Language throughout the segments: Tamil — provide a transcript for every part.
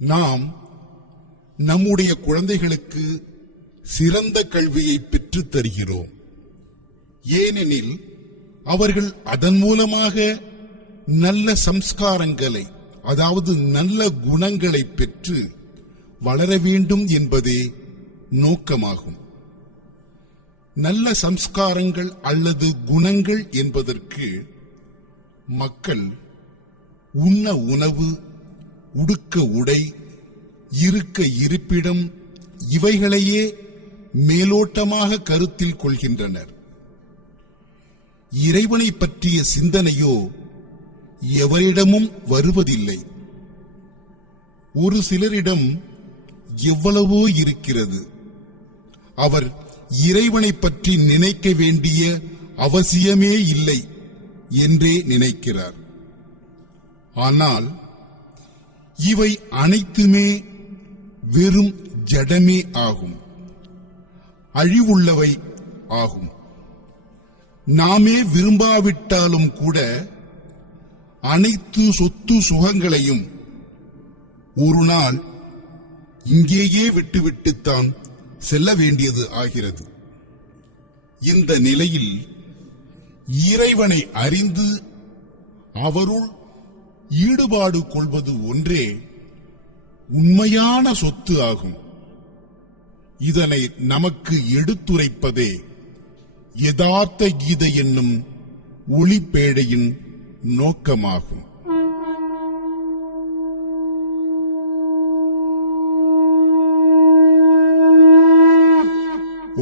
நாம் நம்முடைய குழந்தைகளுக்கு சிறந்த கல்வியை பெற்றுத் தருகிறோம். ஏனெனில் அவர்கள் அதன் மூலமாக நல்ல சம்ஸ்காரங்களை, அதாவது நல்ல குணங்களை பெற்று வளர வேண்டும் என்பதே நோக்கமாகும். நல்ல சம்ஸ்காரங்கள் அல்லது குணங்கள் என்பதற்கு மக்கள் உண்ண உணவு, உடுக்க உடை, இருக்க இருப்பிடம் இவைகளையே மேலோட்டமாக கருத்தில் கொள்கின்றனர். இறைவனை பற்றிய சிந்தனையோ எவரிடமும் வருவதில்லை. ஒரு சிலரிடம் எவ்வளவோ இருக்கிறது. அவர் இறைவனை பற்றி நினைக்க வேண்டிய அவசியமே இல்லை என்றே நினைக்கிறார். ஆனால் இவை அனைத்துமே வெறும் ஜடமே ஆகும், அழிவுள்ளவை ஆகும். நாமே விரும்பாவிட்டாலும் கூட அனைத்து சொத்து சுகங்களையும் ஒரு நாள் இங்கேயே விட்டுவிட்டுத்தான் செல்ல வேண்டியது ஆகிறது. இந்த நிலையில் இறைவனை அறிந்து அவருள் ஈடுபாடு கொள்வது ஒன்றே உண்மையான சொத்து ஆகும். இதனை நமக்கு எடுத்துரைப்பதே யதார்த்த கீதை என்னும் ஒளிப்பேழையின் நோக்கமாகும்.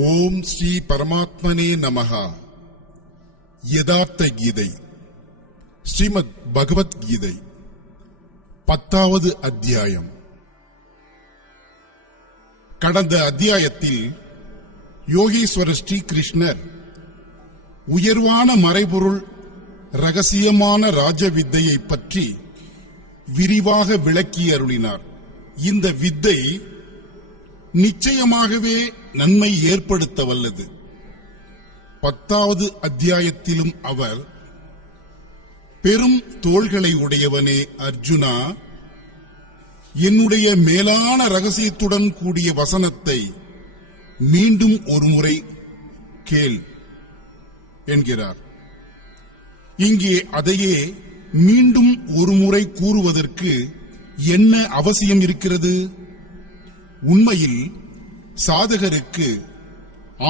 ஓம் ஸ்ரீ பரமாத்மனே நமஹா. யதார்த்த கீதை, ஸ்ரீமத் பகவத்கீதை, 10வது அத்தியாயம். கடந்த அத்தியாயத்தில் யோகீஸ்வரர் ஸ்ரீகிருஷ்ணர் உயர்வான மறைபொருள் ரகசியமான ராஜ வித்தையை பற்றி விரிவாக விளக்கி அருளினார். இந்த வித்தை நிச்சயமாகவே நன்மை ஏற்படுத்த வல்லது. 10வது அத்தியாயத்திலும் அவர், பெரும் தோள்களை உடையவனே அர்ஜுனா, என்னுடைய மேலான ரகசியத்துடன் கூடிய வசனத்தை மீண்டும் ஒருமுறை கேள் என்கிறார். இங்கே அதையே மீண்டும் ஒருமுறை கூறுவதற்கு என்ன அவசியம் இருக்கிறது? உண்மையில் சாதகருக்கு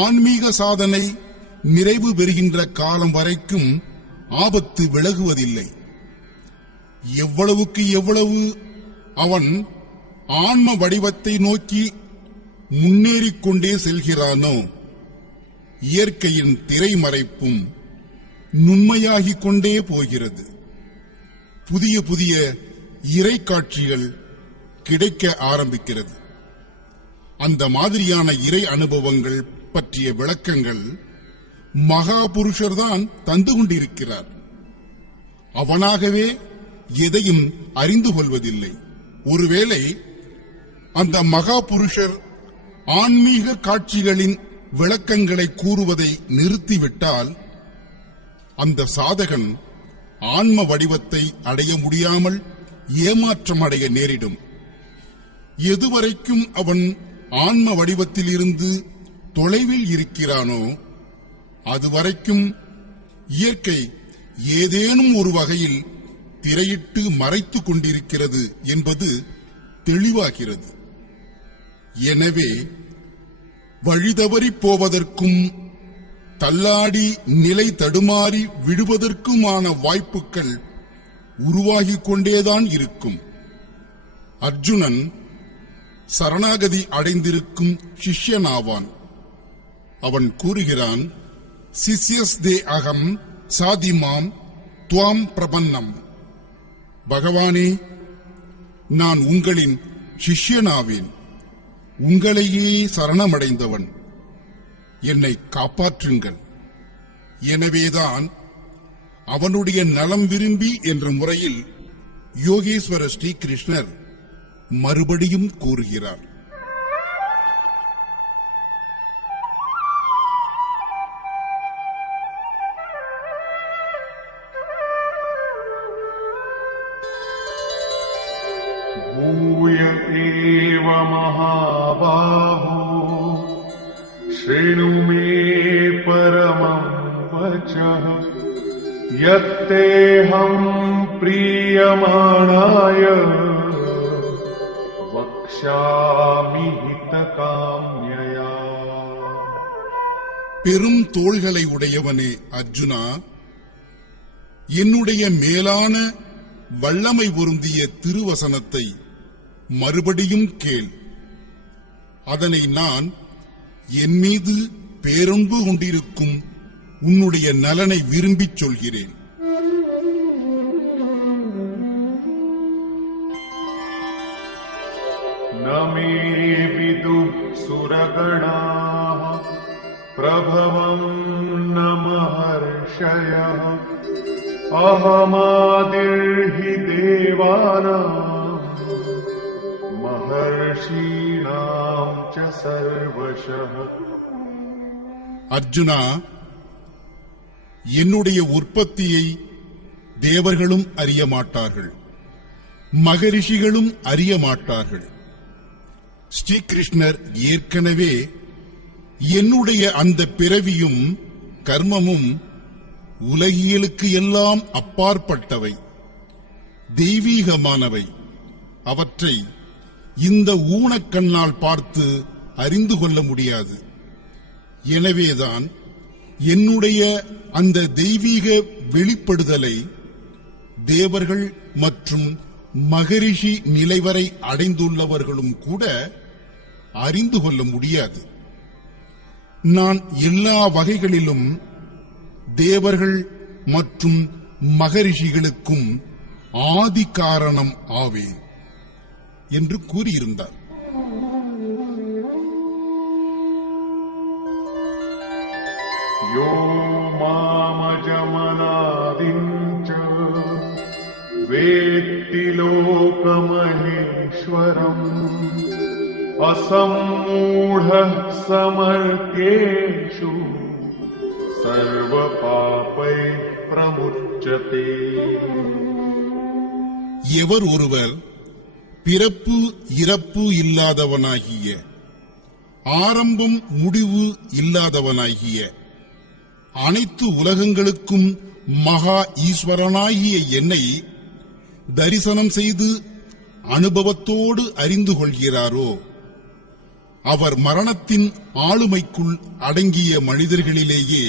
ஆன்மீக சாதனை நிறைவு பெறுகின்ற காலம் வரைக்கும் ஆபத்து விலகுவதில்லை. எவ்வளவுக்கு எவ்வளவு அவன் ஆன்ம வடிவத்தை நோக்கி முன்னேறிக்கொண்டே செல்கிறானோ, இயற்கையின் திரைமறைப்பும் நுண்மையாகிக் கொண்டே போகிறது. புதிய புதிய இறை காட்சிகள் கிடைக்க ஆரம்பிக்கிறது. அந்த மாதிரியான இறை அனுபவங்கள் பற்றிய விளக்கங்கள் மகாபுருஷர்தான் தந்து கொண்டிருக்கிறார். அவனாகவே எதையும் அறிந்து கொள்வதில்லை. ஒருவேளை அந்த மகாபுருஷர் ஆன்மீக காட்சிகளின் விளக்கங்களை கூறுவதை நிறுத்திவிட்டால் அந்த சாதகன் ஆன்ம வடிவத்தை அடைய முடியாமல் ஏமாற்றம் அடைய நேரிடும். எதுவரைக்கும் அவன் ஆன்ம வடிவத்தில் இருந்து தொலைவில் இருக்கிறானோ அதுவரைக்கும் இயற்கை ஏதேனும் ஒரு வகையில் திரையிட்டு மறைத்துக் கொண்டிருக்கிறது என்பது தெளிவாகிறது. எனவே வழிதவறி போவதற்கும் தள்ளாடி நிலை தடுமாறி விடுவதற்குமான வாய்ப்புகள் உருவாகிக் கொண்டேதான் இருக்கும். அர்ஜுனன் சரணாகதி அடைந்திருக்கும் சிஷ்யனாவான். அவன் கூறுகிறான், சிஷ்யஸ்தே அகம் சாதிமாம் துவாம் பிரபன்னம். பகவானே, நான் உங்களின் சிஷ்யனாவேன், உங்களையே சரணமடைந்தவன், என்னை காப்பாற்றுங்கள். எனவேதான் அவனுடைய நலம் விரும்பி என்ற முறையில் யோகேஸ்வர ஸ்ரீகிருஷ்ணர் மறுபடியும் கூறுகிறார். பூய शृणु मे परमं वचः यत्तेऽहं प्रीयमाणाय वक्ष्यामि हितकाम्यया. பெரும் தோள்களை உடையவனே அர்ஜுனா, என்னுடைய மேலான வல்லமை பொருந்திய திருவசனத்தை மறுபடியும் கேள். அதனை நான் என் மீது பேரன்பு கொண்டிருக்கும் உன்னுடைய நலனை விரும்பிச் சொல்கிறேன். நமே விது சுரகணாः பிரபவம் நமஹர்ஷயः அஹமாதிர்ஹி தேவானாம் மஹர்ஷீணாம் ச சர்வஷः. அர்ஜுனா, என்னுடைய உற்பத்தியை தேவர்களும் அறிய மாட்டார்கள், மகரிஷிகளும் அறிய மாட்டார்கள். ஸ்ரீகிருஷ்ணர் ஏற்கனவே என்னுடைய அந்த பிறவியும் கர்மமும் உலகியலுக்கு எல்லாம் அப்பாற்பட்டவை, தெய்வீகமானவை. அவற்றை இந்த ஊனக்கண்ணால் பார்த்து அறிந்து கொள்ள முடியாது. எனவேதான் என்னுடைய அந்த தெய்வீக வெளிப்படுதலை தேவர்கள் மற்றும் மகரிஷி நிலை வரை அடைந்துள்ளவர்களும் கூட அறிந்து கொள்ள முடியாது. நான் எல்லா வகைகளிலும் தேவர்கள் மற்றும் மகரிஷிகளுக்கும் ஆதி காரணம் ஆவேன் என்று கூறியிருந்தார். யோ மாமஜமனாதிஞ்ச வேத்தி லோகமஹேஸ்வரம் அசம்மூடः சமர்த்யேஷு சர்வ பாபைः பிரமுச்யதே. எவர் ஒருவர் பிறப்பு இறப்பு இல்லாதவனாகிய, ஆரம்பம் முடிவு இல்லாதவனாகிய, அனைத்து உலகங்களுக்கும் மகா ஈஸ்வரனாகிய என்னை தரிசனம் செய்து அனுபவத்தோடு அறிந்து கொள்கிறாரோ அவர் மரணத்தின் ஆளுமைக்குள் அடங்கிய மனிதர்களிலேயே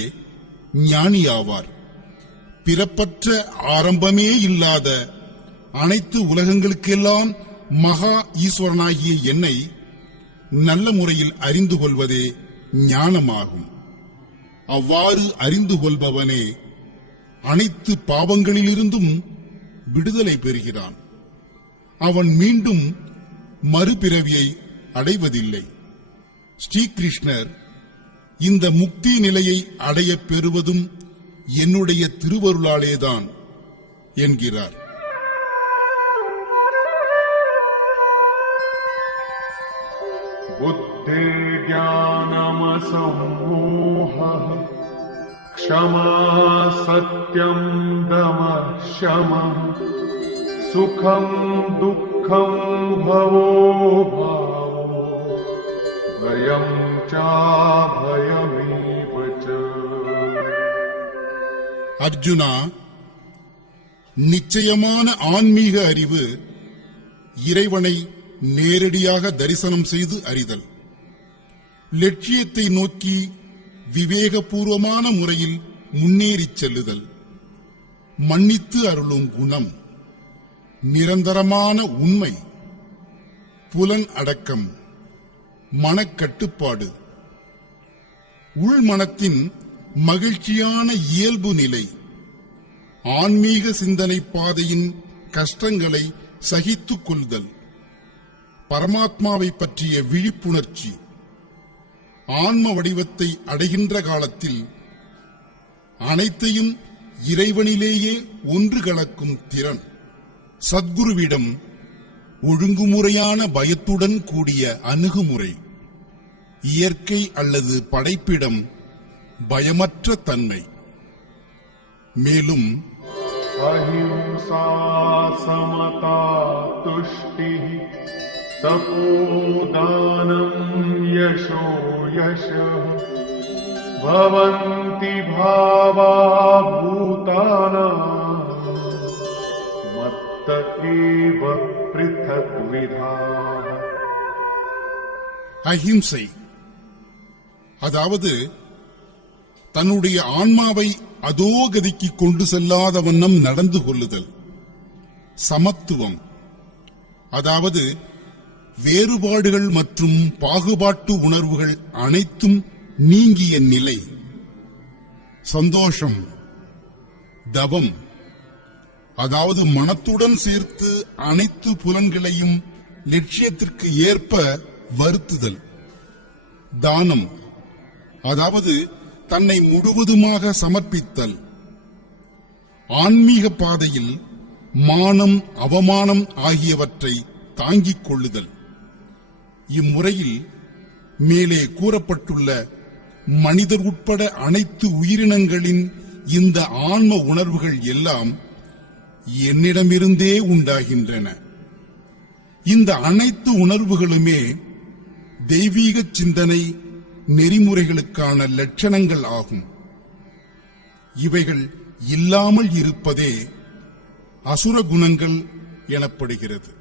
ஞானியாவார். பிறப்பற்ற ஆரம்பமே இல்லாத அனைத்து உலகங்களுக்கெல்லாம் மகா ஈஸ்வரனாகிய என்னை நல்ல முறையில் அறிந்து கொள்வதே ஞானமாகும். அவ்வாறு அறிந்து கொள்பவனே அனைத்து பாவங்களிலிருந்தும் விடுதலை பெறுகிறான். அவன் மீண்டும் மறுபிறவியை அடைவதில்லை. ஸ்ரீகிருஷ்ணர் இந்த முக்தி நிலையை அடையப் பெறுவதும் என்னுடைய திருவருளாலேதான் என்கிறார். புத்திர்ஞானமசம்மோஹः க்ஷமா சத்யம் தமः ஷமः சுகம் துக்கம் பவோ பாவோ பயம் சாபயமேவ ச. அர்ஜுனா, நிச்சயமான ஆன்மீக அறிவு இறைவனை நேரடியாக தரிசனம் செய்து அறிதல், லட்சியத்தை நோக்கி விவேகபூர்வமான முறையில் முன்னேறிச் செல்லுதல், மன்னித்து அருளும் குணம், நிரந்தரமான உண்மை, புலன் அடக்கம், மனக்கட்டுப்பாடு, உள்மனத்தின் மகிழ்ச்சியான இயல்பு நிலை, ஆன்மீக சிந்தனை பாதையின் கஷ்டங்களை சகித்துக் கொள்தல், பரமாத்மாவை பற்றிய விழிப்புணர்ச்சி, ஆன்ம வடிவத்தை அடைகின்ற காலத்தில் அனைத்தையும் இறைவனிலேயே ஒன்று கலக்கும் திறன், சத்குருவிடம் ஒழுங்குமுறையான பயத்துடன் கூடிய அணுகுமுறை, இயற்கை அல்லது படைப்பிடம் பயமற்ற தன்மை, மேலும் அஹிம்சா சமதா துஷ்டி तपोदानं यशो यशः भवन्ति भावा भूतानां मत्त एव पृथग्विधाः. அஹிம்சை, அதாவது தன்னுடைய ஆன்மாவை அதோகதிக்கு கொண்டு செல்லாத வண்ணம் நடந்து கொள்ளுதல். சமத்துவம், அதாவது வேறுபாடுகள் மற்றும் பாகுபாட்டு உணர்வுகள் அனைத்தும் நீங்கிய நிலை. சந்தோஷம், தவம், அதாவது மனத்துடன் சேர்த்து அனைத்து புலன்களையும் லட்சியத்திற்கு ஏற்ப வருத்துதல். தானம், அதாவது தன்னை முழுவதுமாக சமர்ப்பித்தல். ஆன்மீக பாதையில் மானம், அவமானம் ஆகியவற்றை தாங்கிக் கொள்ளுதல். இம்முறையில் மேலே கூறப்பட்டுள்ள மனிதர் உட்பட அனைத்து உயிரினங்களின் இந்த ஆன்ம உணர்வுகள் எல்லாம் என்னிடமிருந்தே உண்டாகின்றன. இந்த அனைத்து உணர்வுகளுமே தெய்வீக சிந்தனை நெறிமுறைகளுக்கான லட்சணங்கள் ஆகும். இவைகள் இல்லாமல் இருப்பதே அசுர குணங்கள் எனப்படுகிறது.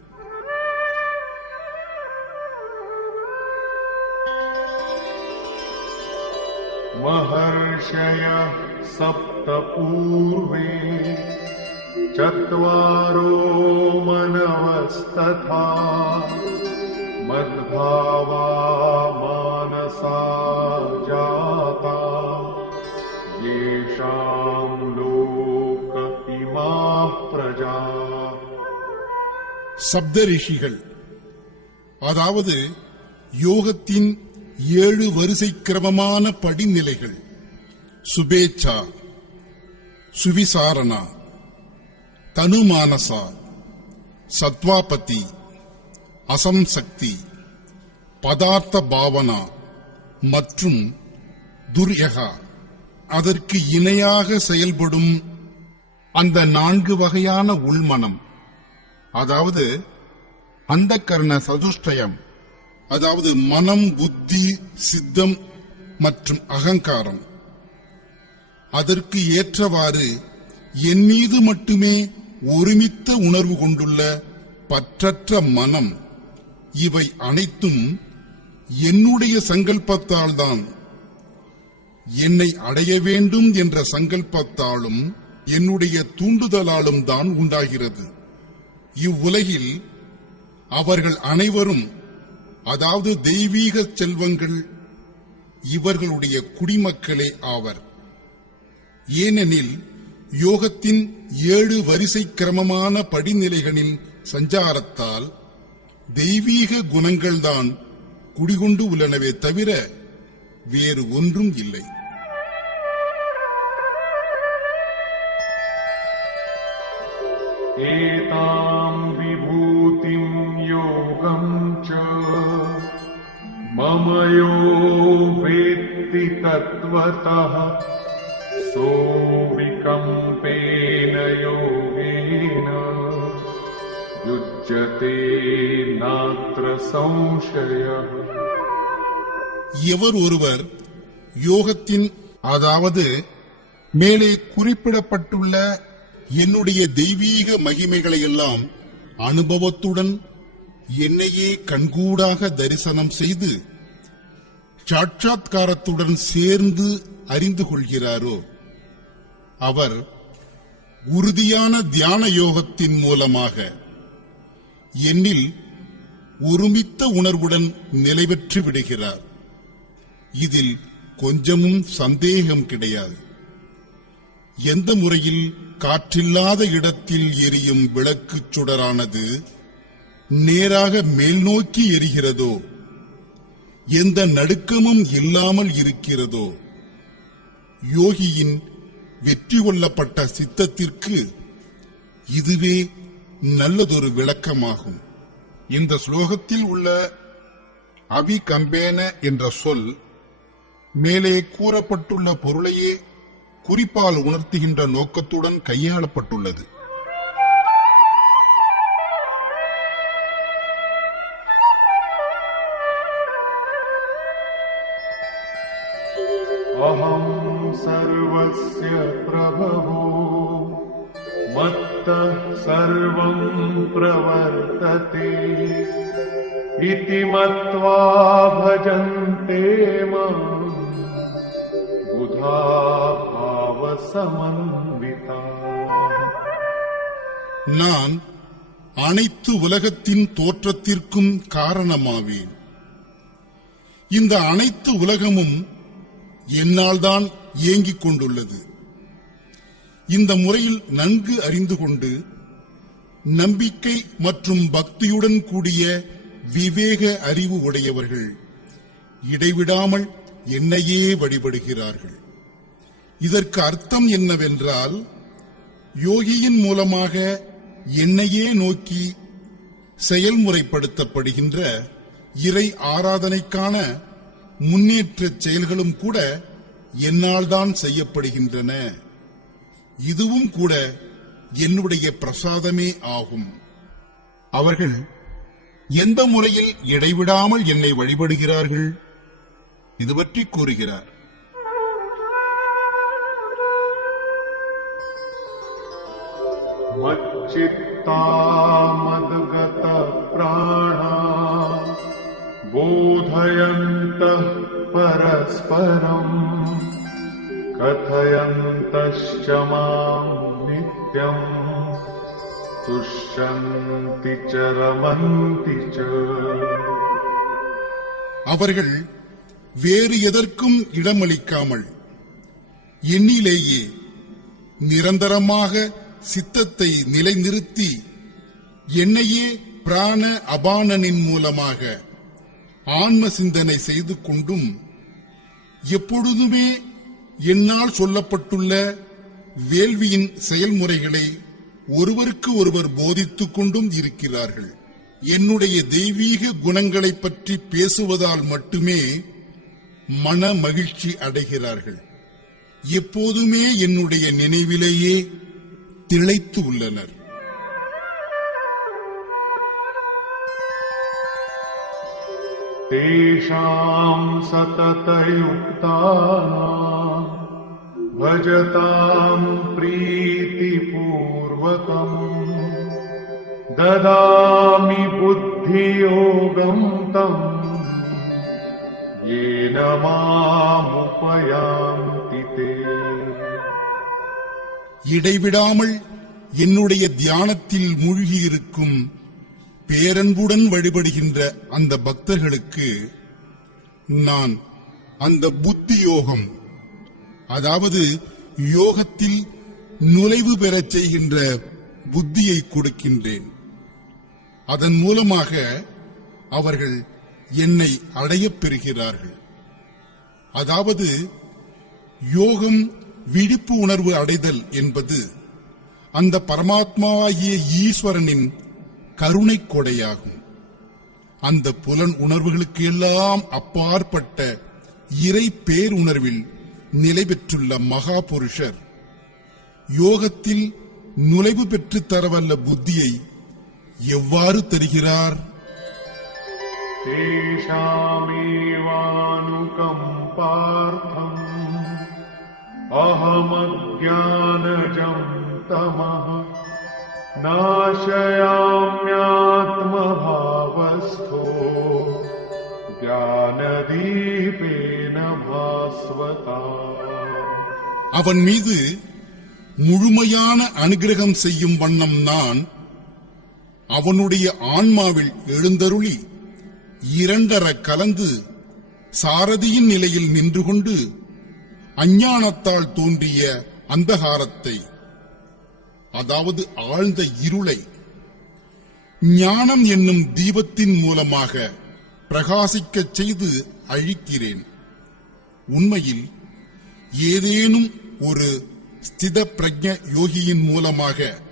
महर्षयः सप्त पूर्वे चत्वारो मनवस्तथा मद्भावा मानसा जाता येषां लोक इमाः प्रजाः. சப்த ரிஷிகள், அதாவது யோகத்தின் 7 வரிசை கிரமமான படிநிலைகள். சுபேச்சா, சுவிசாரணா, தனுமானசா, சத்வாபதி, அசம்சக்தி, பதார்த்த பாவனா மற்றும் துர்யகா, அதற்கு இணையாக செயல்படும் அந்த 4 வகையான உள்மனம், அதாவது அந்தக்கரண சதுஷ்டயம், அதாவது மனம், புத்தி, சித்தம் மற்றும் அகங்காரம். அதற்கு ஏற்றவாறு என் மீது மட்டுமே ஒருமித்த உணர்வு கொண்டுள்ள பற்றற்ற மனம், இவை அனைத்தும் என்னுடைய சங்கல்பத்தால் தான், என்னை அடைய வேண்டும் என்ற சங்கல்பத்தாலும் என்னுடைய தூண்டுதலாலும் தான் உண்டாகிறது. இவ்வுலகில் அவர்கள் அனைவரும், அதாவது தெய்வீக செல்வங்கள், இவர்களுடைய குடிமக்களே ஆவர். ஏனெனில் யோகத்தின் 7 வரிசை கிரமமான படிநிலைகளின் சஞ்சாரத்தால் தெய்வீக குணங்கள்தான் குடிகொண்டு உள்ளனவே தவிர வேறு ஒன்றும் இல்லை. एतां विभूतिं योगं च मम यो वेत्ति तत्त्वतः सोऽविकम्पेन योगेन युज्यते नात्र संशयः. எவர் ஒருவர் யோகத்தின், அதாவது மேலே குறிப்பிடப்பட்டுள்ள என்னுடைய தெய்வீக மகிமைகளை எல்லாம் அனுபவத்துடன் என்னையே கண்கூடாக தரிசனம் செய்து சாட்சாத்காரத்துடன் சேர்ந்து அறிந்து கொள்கிறாரோ, அவர் உறுதியான தியான யோகத்தின் மூலமாக என்னில் ஒருமித்த உணர்வுடன் நிலை பெற்று விடுகிறார். இதில் கொஞ்சமும் சந்தேகம் கிடையாது. எந்த முறையில் காற்றில்லாத இடத்தில் எரியும் விளக்குச் சுடரானது நேராக மேல் நோக்கி எரிகிறதோ, எந்த நடுக்கமும் இல்லாமல் இருக்கிறதோ, யோகியின் வெற்றி கொள்ளப்பட்ட சித்தத்திற்கு இதுவே நல்லதொரு விளக்கமாகும். இந்த ஸ்லோகத்தில் உள்ள அபிகம்பேன என்ற சொல் மேலே கூறப்பட்டுள்ள பொருளையே குறிப்பால் உணர்த்துகின்ற நோக்கத்துடன் கையாளப்பட்டுள்ளது. मत्तः सर्वं प्रवर्तते इति मत्वा भजन्ते मां बुधा भावसमन्विताः। நான் அனைத்து உலகத்தின் தோற்றத்திற்கும் காரணமாவேன். இந்த அனைத்து உலகமும் என்னால்தான் இயங்கிக் கொண்டுள்ளது. இந்த முறையில் நன்கு அறிந்து கொண்டு நம்பிக்கை மற்றும் பக்தியுடன் கூடிய விவேக அறிவு உடையவர்கள் இடைவிடாமல் என்னையே வழிபடுகிறார்கள். இதற்கு அர்த்தம் என்னவென்றால், யோகியின் மூலமாக என்னையே நோக்கி செயல்முறைப்படுத்தப்படுகின்ற இறை ஆராதனைக்கான முன்னேற்ற செயல்களும் கூட என்னால்தான் செய்யப்படுகின்றன. இதுவும் கூட என்னுடைய பிரசாதமே ஆகும். அவர்கள் எந்த முறையில் இடைவிடாமல் என்னை வழிபடுகிறார்கள் இது பற்றி கூறுகிறார். मच्चित्ता मद्गत प्राणा बोधयन्तः परस्परम् कथयन्तश्च मां नित्यम् तुष्यन्ति च रमन्ति च। அவர்கள் வேறு எதற்கும் இடமளிக்காமல் என்னிலேயே நிரந்தரமாக சித்தத்தை நிலைநிறுத்தி என்னையே பிராண அபானனின் மூலமாக ஆன்ம சிந்தனை செய்து கொண்டும் எப்பொழுதுமே என்னால் சொல்லப்பட்டுள்ள வேள்வியின் செயல்முறைகளை ஒருவருக்கு ஒருவர் போதித்துக் கொண்டும் இருக்கிறார்கள். என்னுடைய தெய்வீக குணங்களைப் பற்றி பேசுவதால் மட்டுமே மன மகிழ்ச்சி அடைகிறார்கள். எப்போதுமே என்னுடைய நினைவிலேயே திளைத்து உள்ளனர். तेषां सततयुक्तानां भजतां प्रीतिपूर्वकम् ददामि बुद्धियोगं तं येन मामुपयान्ति ते। இடைவிடாமல் என்னுடைய தியானத்தில் மூழ்கியிருக்கும் பேரன்புடன் வழிபடுகின்ற அந்த பக்தர்களுக்கு நான் அந்த புத்தி யோகம், அதாவது யோகத்தில் நுழைவு பெறச் செய்கின்ற புத்தியை கொடுக்கின்றேன். அதன் மூலமாக அவர்கள் என்னை அடையப் பெறுகிறார்கள். அதாவது யோகம் விழிப்பு உணர்வு அடைதல் என்பது அந்த பரமாத்மாவாகிய ஈஸ்வரனின் கருணை கொடையாகும். அந்த புலன் உணர்வுகளுக்கு எல்லாம் அப்பாற்பட்ட இறை பேருணர்வில் நிலை பெற்றுள்ள மகா புருஷர் யோகத்தில் நுழைவு பெற்று தரவல்ல புத்தியை எவ்வாறு தருகிறார்? தேஷாமேவானுகம்பார்த்தம் அஹமஜ்ஞானஜம் தமஹ நாசயாம்யாத்மபாவஸ்தோ ஞானதீபேன பாஸ்வதா. அவன் மீது முழுமையான அனுகிரகம் செய்யும் வண்ணம் நான் அவனுடைய ஆன்மாவில் எழுந்தருளி இரண்டர கலந்து சாரதியின் நிலையில் நின்று கொண்டு அஞ்ஞானத்தால் தோன்றிய அந்தகாரத்தை, அதாவது ஆழ்ந்த இருளை, ஞானம் என்னும் தீபத்தின் மூலமாக பிரகாசிக்கச் செய்து அழிக்கிறேன். உண்மையில் ஏதேனும் ஒரு ஸ்தித பிரஜ்ஞ யோகியின் மூலமாக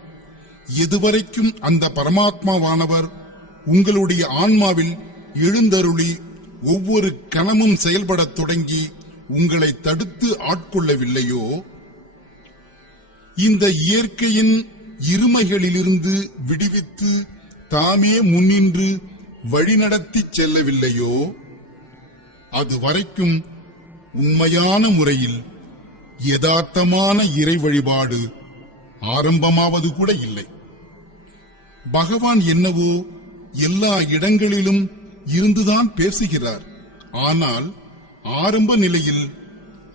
எதுவரைக்கும் அந்த பரமாத்மாவானவர் உங்களுடைய ஆன்மாவில் எழுந்தருளி ஒவ்வொரு கணமும் செயல்படத் தொடங்கி உங்களை தடுத்து ஆட்கொள்ளவில்லையோ, இந்த இயற்கையின் இருமைகளிலிருந்து விடுவித்து தாமே முன்னின்று வழிநடத்திச் செல்லவில்லையோ, அதுவரைக்கும் உண்மையான முறையில் யதார்த்தமான இறை வழிபாடு ஆரம்பமாவது கூட இல்லை. பகவான் என்னவோ எல்லா இடங்களிலும் இருந்துதான் பேசுகிறார். ஆனால் ஆரம்ப நிலையில்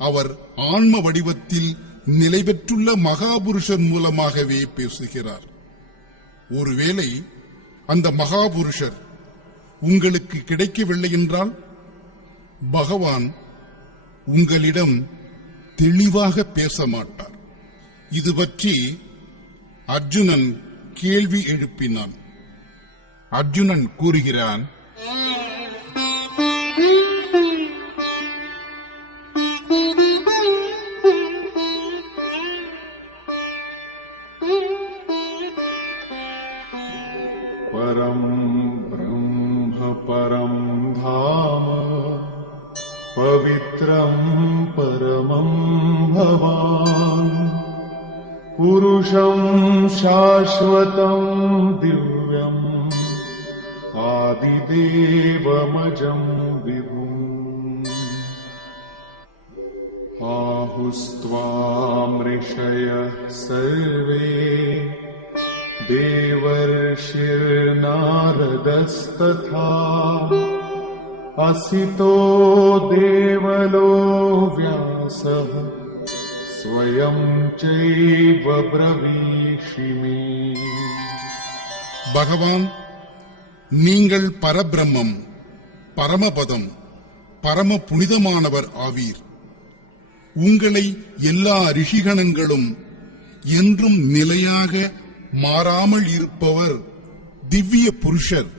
அவர் ஆன்ம வடிவத்தில் நிலை பெற்றுள்ள மகாபுருஷர் மூலமாகவே பேசுகிறார். ஒருவேளை அந்த மகாபுருஷர் உங்களுக்கு கிடைக்கவில்லை என்றால் பகவான் உங்களிடம் தெளிவாக பேச மாட்டார். இது பற்றி அர்ஜுனன் கேள்வி எழுப்பினான். அர்ஜுனன் கூறுகிறான், परं ब्रह्म परं धाम पवित्रं परमं भवान् पुरुषं शाश्वतं दिव्यम् आदिदेवमजं विभुम् आहुस्त्वां ऋषयः सर्वे देवर्षिर्नारदस्तथा असितो देवलो व्यासः स्वयं चैव ब्रवीषिमे. பகவான், நீங்கள் பரபிரம்மம், பரமபதம், பரம புனிதமானவர் ஆவீர். உங்களை எல்லா ரிஷிகணங்களும் என்றும் நிலையாக மாறாமல் இருப்பவர் திவ்ய புருஷர்,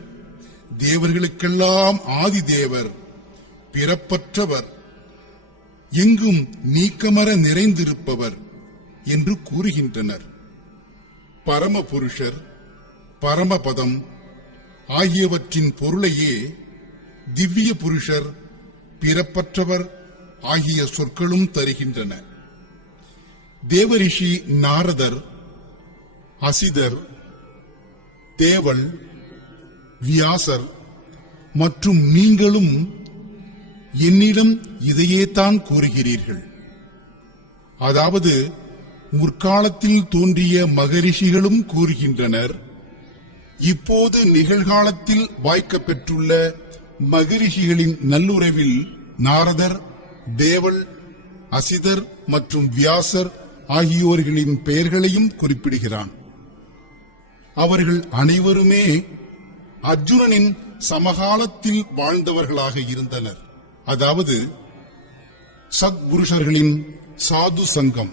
தேவர்களுக்கெல்லாம் ஆதி தேவர், பிறப்பற்றவர், எங்கும் நீக்கமர நிறைந்திருப்பவர் என்று கூறுகின்றனர். பரமபுருஷர், பரமபதம் ஆகியவற்றின் பொருளையே திவ்ய புருஷர், பிறப்பற்றவர் ஆகிய சொற்களும் தருகின்றன. தேவரிஷி நாரதர், அசிதர், தேவள், வியாசர் மற்றும் நீங்களும் என்னிடம் இதையே தான் கூறுகிறீர்கள். அதாவது முற்காலத்தில் தோன்றிய மகரிஷிகளும் கூறுகின்றனர். இப்போது நிகழ்காலத்தில் வாய்க்கப் பெற்றுள்ள மகரிஷிகளின் நல்லுறவில் நாரதர், தேவள், அசிதர் மற்றும் வியாசர் ஆகியோர்களின் பெயர்களையும் குறிப்பிடுகிறான். அவர்கள் அனைவருமே அர்ஜுனனின் சமகாலத்தில் வாழ்ந்தவர்களாக இருந்தனர். அதாவது சத்புருஷர்களின் சாது சங்கம்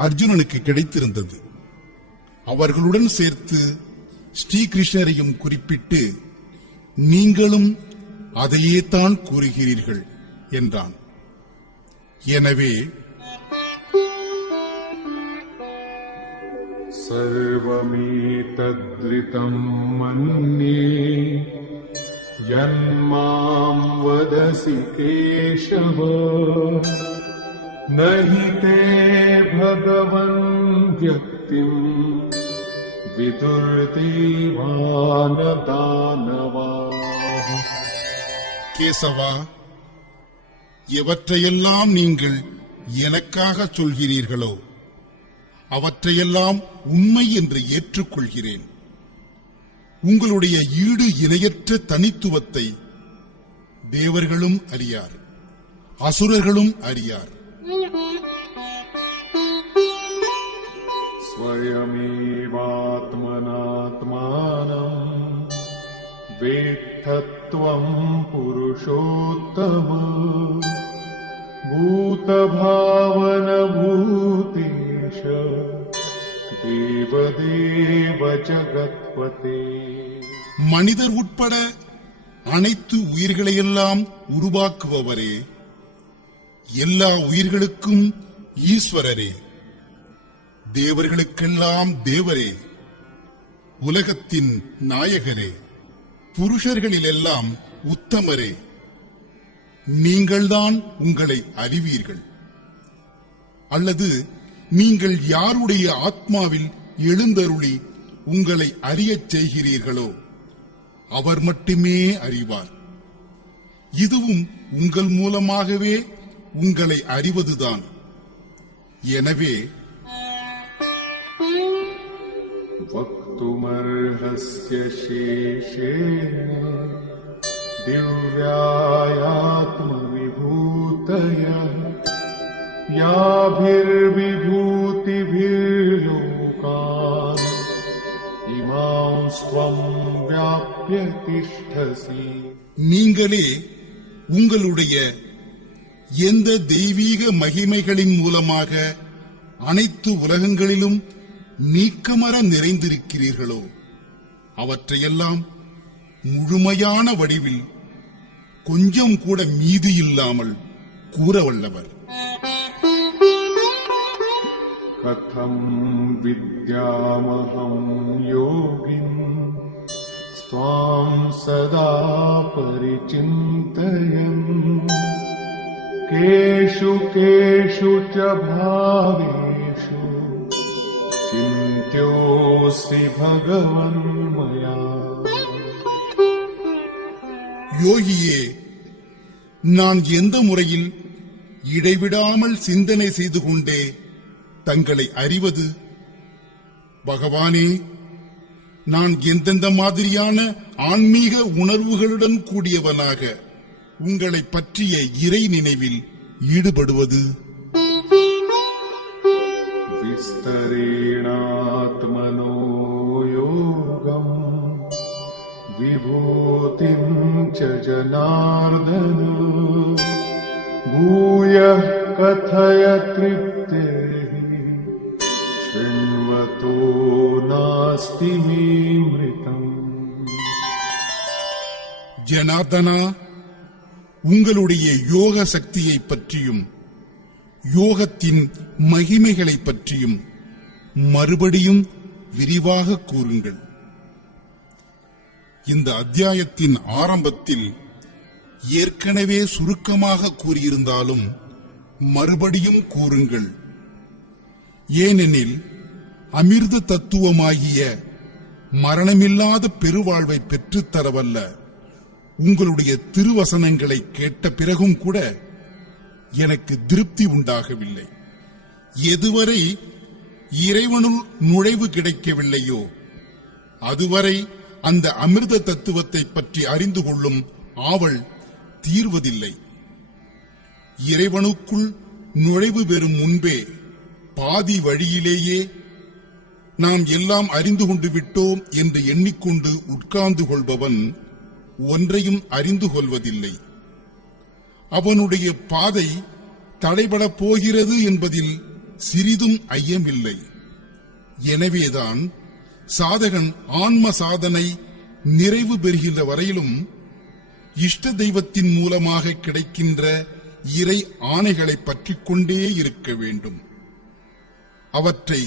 அர்ஜுனனுக்கு கிடைத்திருந்தது. அவர்களுடன் சேர்த்து ஸ்ரீகிருஷ்ணரையும் குறிப்பிட்டு நீங்களும் அதையே தான் கூறுகிறீர்கள் என்றான். எனவே सर्वमेतद्रितं मन्ये यन्मां वदसि केशव न हि ते भगवन् व्यक्तिं विदुर्देवान दानवाः. கேசவா, எவற்றையெல்லாம் நீங்கள் எனக்காக சொல்கிறீர்களோ அவற்றையெல்லாம் உண்மை என்று ஏற்றுக்கொள்கிறேன். உங்களுடைய ஈடு இணையற்ற தனித்துவத்தை தேவர்களும் அறியார், அசுரர்களும் அறியார். स्वयमेवात्मनात्मानं वेत्थत्वं पुरुषोत्तम भूतभावनभूतेश देवदेव जगत्पते. மனிதர் உட்பட அனைத்து உயிர்களையெல்லாம் உருவாக்குபவரே, எல்லா உயிர்களுக்கும் ஈஸ்வரரே, தேவர்களுக்கெல்லாம் தேவரே, உலகத்தின் நாயகரே, புருஷர்களிலெல்லாம் உத்தமரே, நீங்கள்தான் உங்களை அறிவீர்கள். அல்லது நீங்கள் யாருடைய ஆத்மாவில் எழுந்தருளி உங்களை அறியச் செய்கிறீர்களோ அவர் மட்டுமே அறிவார். இதுவும் உங்கள் மூலமாகவே உங்களை அறிவதுதான். எனவே वक्तुमर्हस्य शेषेण दिव्यायात्मविभूतयः याभिर्विभूतिभिर्लोकान् इमांस्त्वं व्याप्य तिष्ठसि. நீங்களே உங்களுடைய எந்த தெய்வீக மகிமைகளின் மூலமாக அனைத்து உலகங்களிலும் நீக்கமற நிறைந்திருக்கிறீர்களோ அவற்றையெல்லாம் முழுமையான வடிவில் கொஞ்சம் கூட மீதி இல்லாமல் கூற வல்லவர். कथं विद्यामहं योगिन् त्वां सदा परिचिन्तयन् केषु केषु च भावेषु चिन्त्योऽसि भगवन् मया. யோகியே, நான் எந்த முறையில் இடைவிடாமல் சிந்தனை செய்து கொண்டே தங்களை அறிவது? பகவானே, நான் எந்தெந்த மாதிரியான ஆன்மீக உணர்வுகளுடன் கூடியவனாக உங்களை பற்றிய இறை நினைவில் ஈடுபடுவது? विस्तरेणात्मनो योगम् विभूतिं च जनार्दन भूयः कथय तृप्तिः शृण्वतो नास्ति मे मृतम्. ஜனார்தனா, உங்களுடைய யோக சக்தியை பற்றியும் யோகத்தின் மகிமைகளை பற்றியும் மறுபடியும் விரிவாக கூறுங்கள். இந்த அத்தியாயத்தின் ஆரம்பத்தில் ஏற்கனவே சுருக்கமாக கூறியிருந்தாலும் மறுபடியும் கூறுங்கள். ஏனெனில் அமிர்த தத்துவமாகிய மரணமில்லாத பெருவாழ்வை பெற்றுத்தரவல்ல உங்களுடைய திருவசனங்களை கேட்ட பிறகும் கூட எனக்கு திருப்தி உண்டாகவில்லை. எதுவரை இறைவனுள் நுழைவு கிடைக்கவில்லையோ அதுவரை அந்த அமிர்த தத்துவத்தை பற்றி அறிந்து கொள்ளும் ஆவல் தீர்வதில்லை. இறைவனுக்குள் நுழைவு பெறும் முன்பே பாதி வழியிலேயே நாம் எல்லாம் அறிந்து கொண்டு விட்டோம் என்று எண்ணிக்கொண்டு உட்கார்ந்து கொள்பவன் ஒன்றையும் அறிந்து கொள்வதில்லை. அவனுடைய பாதை தடைபடப் போகிறது என்பதில் சிறிதும் ஐயமில்லை. எனவேதான் சாதகன் ஆன்ம சாதனை நிறைவு பெறுகின்ற வரையிலும் இஷ்ட தெய்வத்தின் மூலமாக கிடைக்கின்ற இறை ஆணைகளை பற்றிக் கொண்டே இருக்க வேண்டும். அவற்றை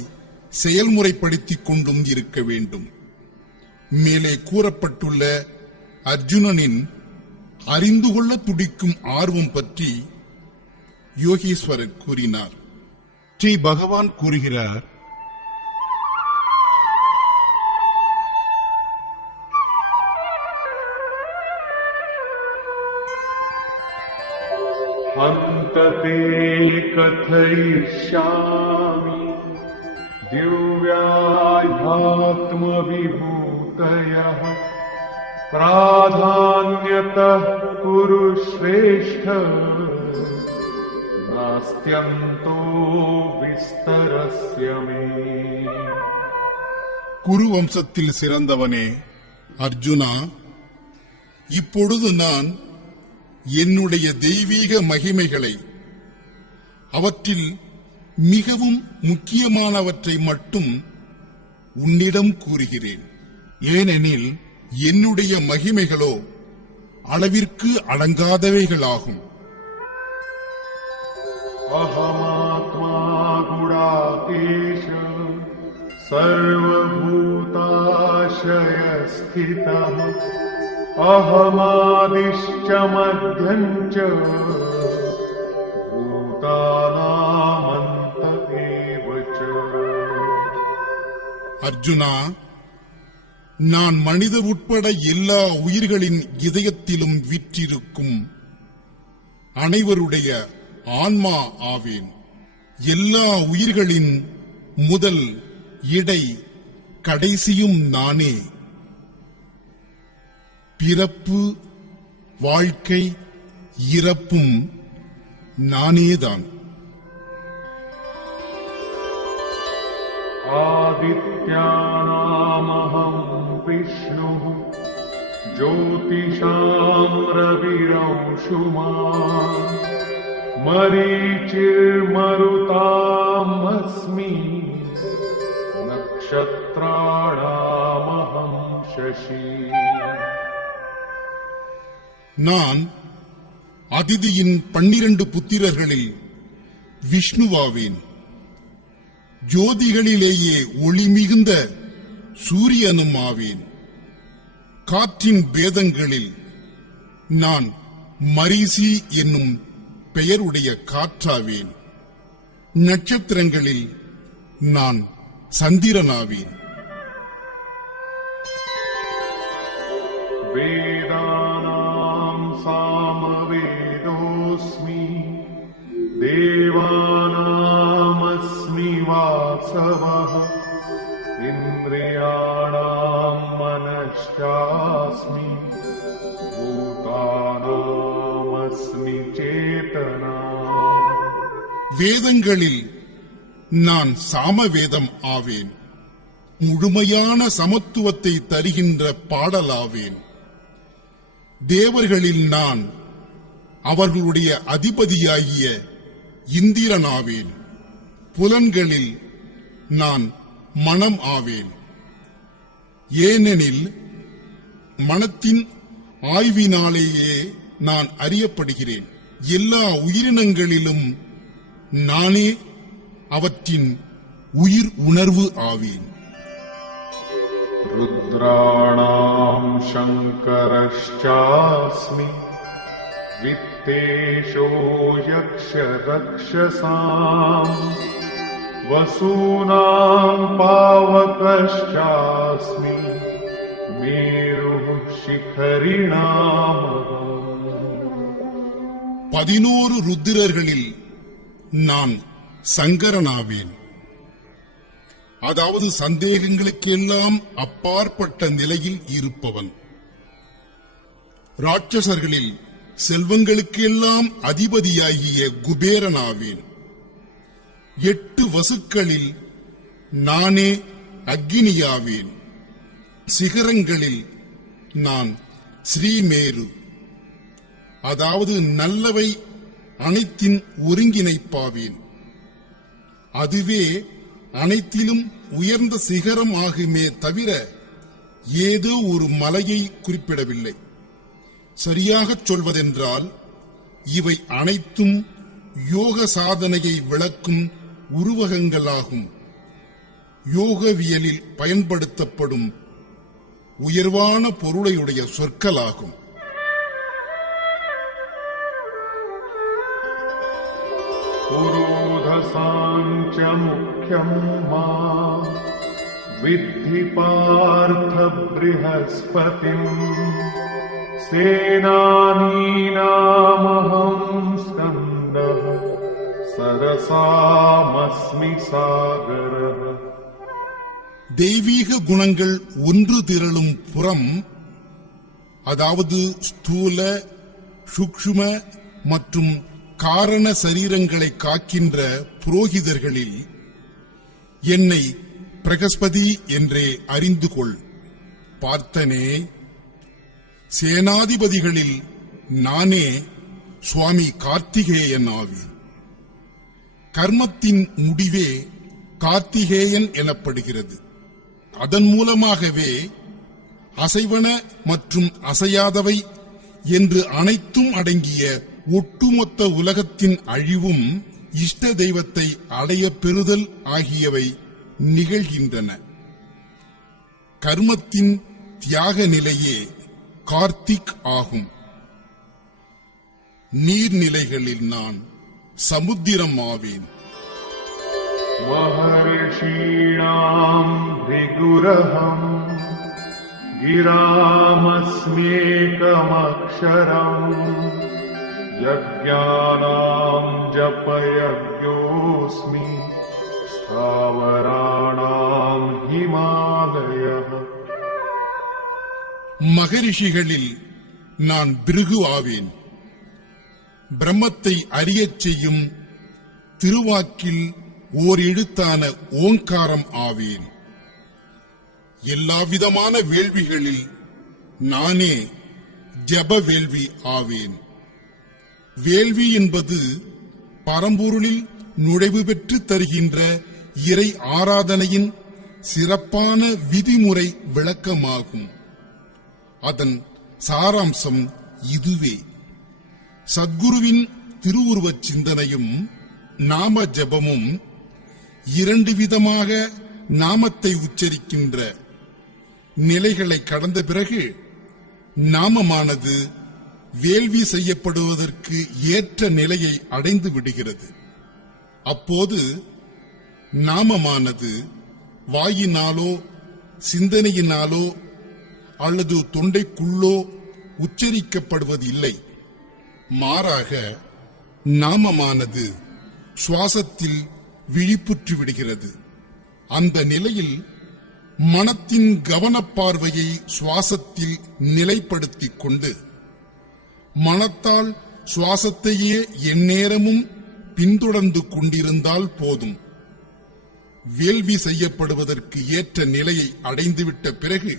செயல்முறைப்படுத்திக் கொண்டும் இருக்க வேண்டும். மேலே கூறப்பட்டுள்ள அர்ஜுனனின் அறிந்து கொள்ள துடிக்கும் ஆர்வம் பற்றி யோகீஸ்வரர் கூறினார். ஸ்ரீ பகவான் கூறுகிறார், अन्तते कथयिष्यामि दिव्याध्यात्मविभूतयः प्राधान्यतः कुरु श्रेष्ठ नास्त्यन्तो विस्तरस्य मे. குரு வம்சத்தில் சிறந்தவனே அர்ஜுனா, இப்பொழுது நான் என்னுடைய தெய்வீக மகிமைகளை அவற்றில் மிகவும் முக்கியமானவற்றை மட்டும் உன்னிடம் கூறுகிறேன். ஏனெனில் என்னுடைய மகிமைகளோ அளவிற்கு அடங்காதவைகளாகும். अहमात्मा गुणाकेश सर्वभूताशयस्थितः अहमादिश्च मध्यञ्च भूतानामन्त एव च. அர்ஜுனா, நான் மனித உட்பட எல்லா உயிர்களின் இதயத்திலும் விற்றிருக்கும் அனைவருடைய ஆன்மா ஆவேன். எல்லா உயிர்களின் முதல், இடை, கடைசியும் நானே. பிறப்பு, வாழ்க்கை, இறப்பும் நானேதான். आदित्यानामहं विष्णुः ज्योतिषां रविरंशुमान् मरीचिर्मरुतामस्मि नक्षत्राणामहं शशि. நான் அதிதியின் 12 புத்திரர்களில் விஷ்ணுவாவேன். ஜோதிகளிலேயே ஒளி மிகுந்த சூரியனும் ஆவேன். காற்றின் பேதங்களில் நான் மரீசி என்னும் பெயருடைய காற்றாவேன். நட்சத்திரங்களில் நான் சந்திரனாவேன். वेदानां सामवेदोऽस्मि देवानामस्मि वासवः इन्द्रियाणां मनश्चास्मि भूतानामस्मि चेतना. வேதங்களில் நான் சாமவேதம் ஆவேன். முழுமையான சமத்துவத்தை தருகின்ற பாடலாவேன். தேவர்களில் நான் அவர்களுடைய அதிபதியாகிய இந்திரனாவேன். புலன்களில் நான் மனம் ஆவேன். ஏனெனில் மனத்தின் ஆய்வினாலேயே நான் அறியப்படுகிறேன். எல்லா உயிரினங்களிலும் நானே அவற்றின் உயிர் உணர்வு ஆவேன். रुद्राणां शङ्करश्चास्मि वित्तेषो यक्षरक्षसाम् वसूनां पावकश्चास्मि मेरुः शिखरिणामहम्. 11 ருத்திரர்களில் நான் சங்கரனாவேன். அதாவது சந்தேகங்களுக்கெல்லாம் அப்பாற்பட்ட நிலையில் இருப்பவன். ராட்சசர்களில் செல்வங்களுக்கெல்லாம் அதிபதியாகிய குபேரனாவேன். 8 வசுக்களில் நானே அக்னியாவேன். சிகரங்களில் நான் ஸ்ரீமேரு, அதாவது நல்லவை அனைத்தின் ஒருங்கிணைப்பாவேன். அதுவே அனைத்திலும் உயர்ந்த சிகரம் ஆகுமே தவிர ஏதோ ஒரு மலையை குறிப்பிடவில்லை. சரியாகச் சொல்வதென்றால் இவை அனைத்தும் யோக சாதனையை விளக்கும் உருவகங்களாகும். யோகவியலில் பயன்படுத்தப்படும் உயர்வான பொருளையுடைய சொற்களாகும். पुरोधसाञ्च मुख्यं मा विद्धि पार्थ बृहस्पतिम् सेनानीनामहं स्कन्दः सरसामस्मि सागरः. தெய்வீக குணங்கள் ஒன்று திரளும் புறம், அதாவது ஸ்தூல, சூக்ஷ்ம மற்றும் காரண சரீரங்களை காக்கின்ற புரோகிதர்களில் என்னை பிரகஸ்பதி என்றே அறிந்து கொள். பார்த்தனே, சேனாதிபதிகளில் நானே சுவாமி கார்த்திகேயன் ஆவேன். கர்மத்தின் முடிவே கார்த்திகேயன் எனப்படுகிறது. அதன் மூலமாகவே அசைவன மற்றும் அசையாதவை என்று அனைத்தும் அடங்கிய ஒட்டுமொத்த உலகத்தின் அழிவும் இஷ்ட தெய்வத்தை அடைய பெறுதல் ஆகியவை நிகழ்கின்றன. கர்மத்தின் தியாக நிலையே கார்த்திக் ஆகும். நீர்நிலைகளில் நான் சமுத்திரம் ஆவேன். महर्षीणां भिगुरहं गिरामस्म्येकमक्षरम् यज्ञानां जपयज्ञोऽस्मि स्थावराणां हिमालयम्. மகரிஷிகளில் நான் பிருகு ஆவேன். பிரம்மத்தை அறியச் செய்யும் திருவாக்கில் ஓர் எழுத்தான ஓங்காரம் ஆவேன். எல்லாவிதமான வேள்விகளில் நானே ஜப வேள்வி ஆவேன். வேள்வி என்பது பரம்பொருளில் நுழைவு பெற்று தருகின்ற இறை ஆராதனையின் சிறப்பான விதிமுறை விளக்கமாகும். அதன் சாராம்சம் இதுவே. சத்குருவின் திருவுருவச் சிந்தனையும் நாம ஜபமும் இரண்டு விதமாக நாமத்தை உச்சரிக்கின்ற நிலைகளை கடந்த பிறகு நாமமானது வேள்வி செய்யப்படுவதற்கு ஏற்ற நிலையை அடைந்து விடுகிறது. அப்போது நாமமானது வாயினாலோ சிந்தனையினாலோ அல்லது தொண்டைக்குள்ளோ உச்சரிக்கப்படுவது இல்லை. மாறாக நாமமானது சுவாசத்தில் விழிப்புற்று விடுகிறது. அந்த நிலையில் மனத்தின் கவனப்பார்வையை சுவாசத்தில் நிலைப்படுத்திக் கொண்டு மனத்தால் சுவாசத்தையே எந்நேரமும் பின்தொடர்ந்து கொண்டிருந்தால் போதும். வேள்வி செய்யப்படுவதற்கு ஏற்ற நிலையை அடைந்துவிட்ட பிறகு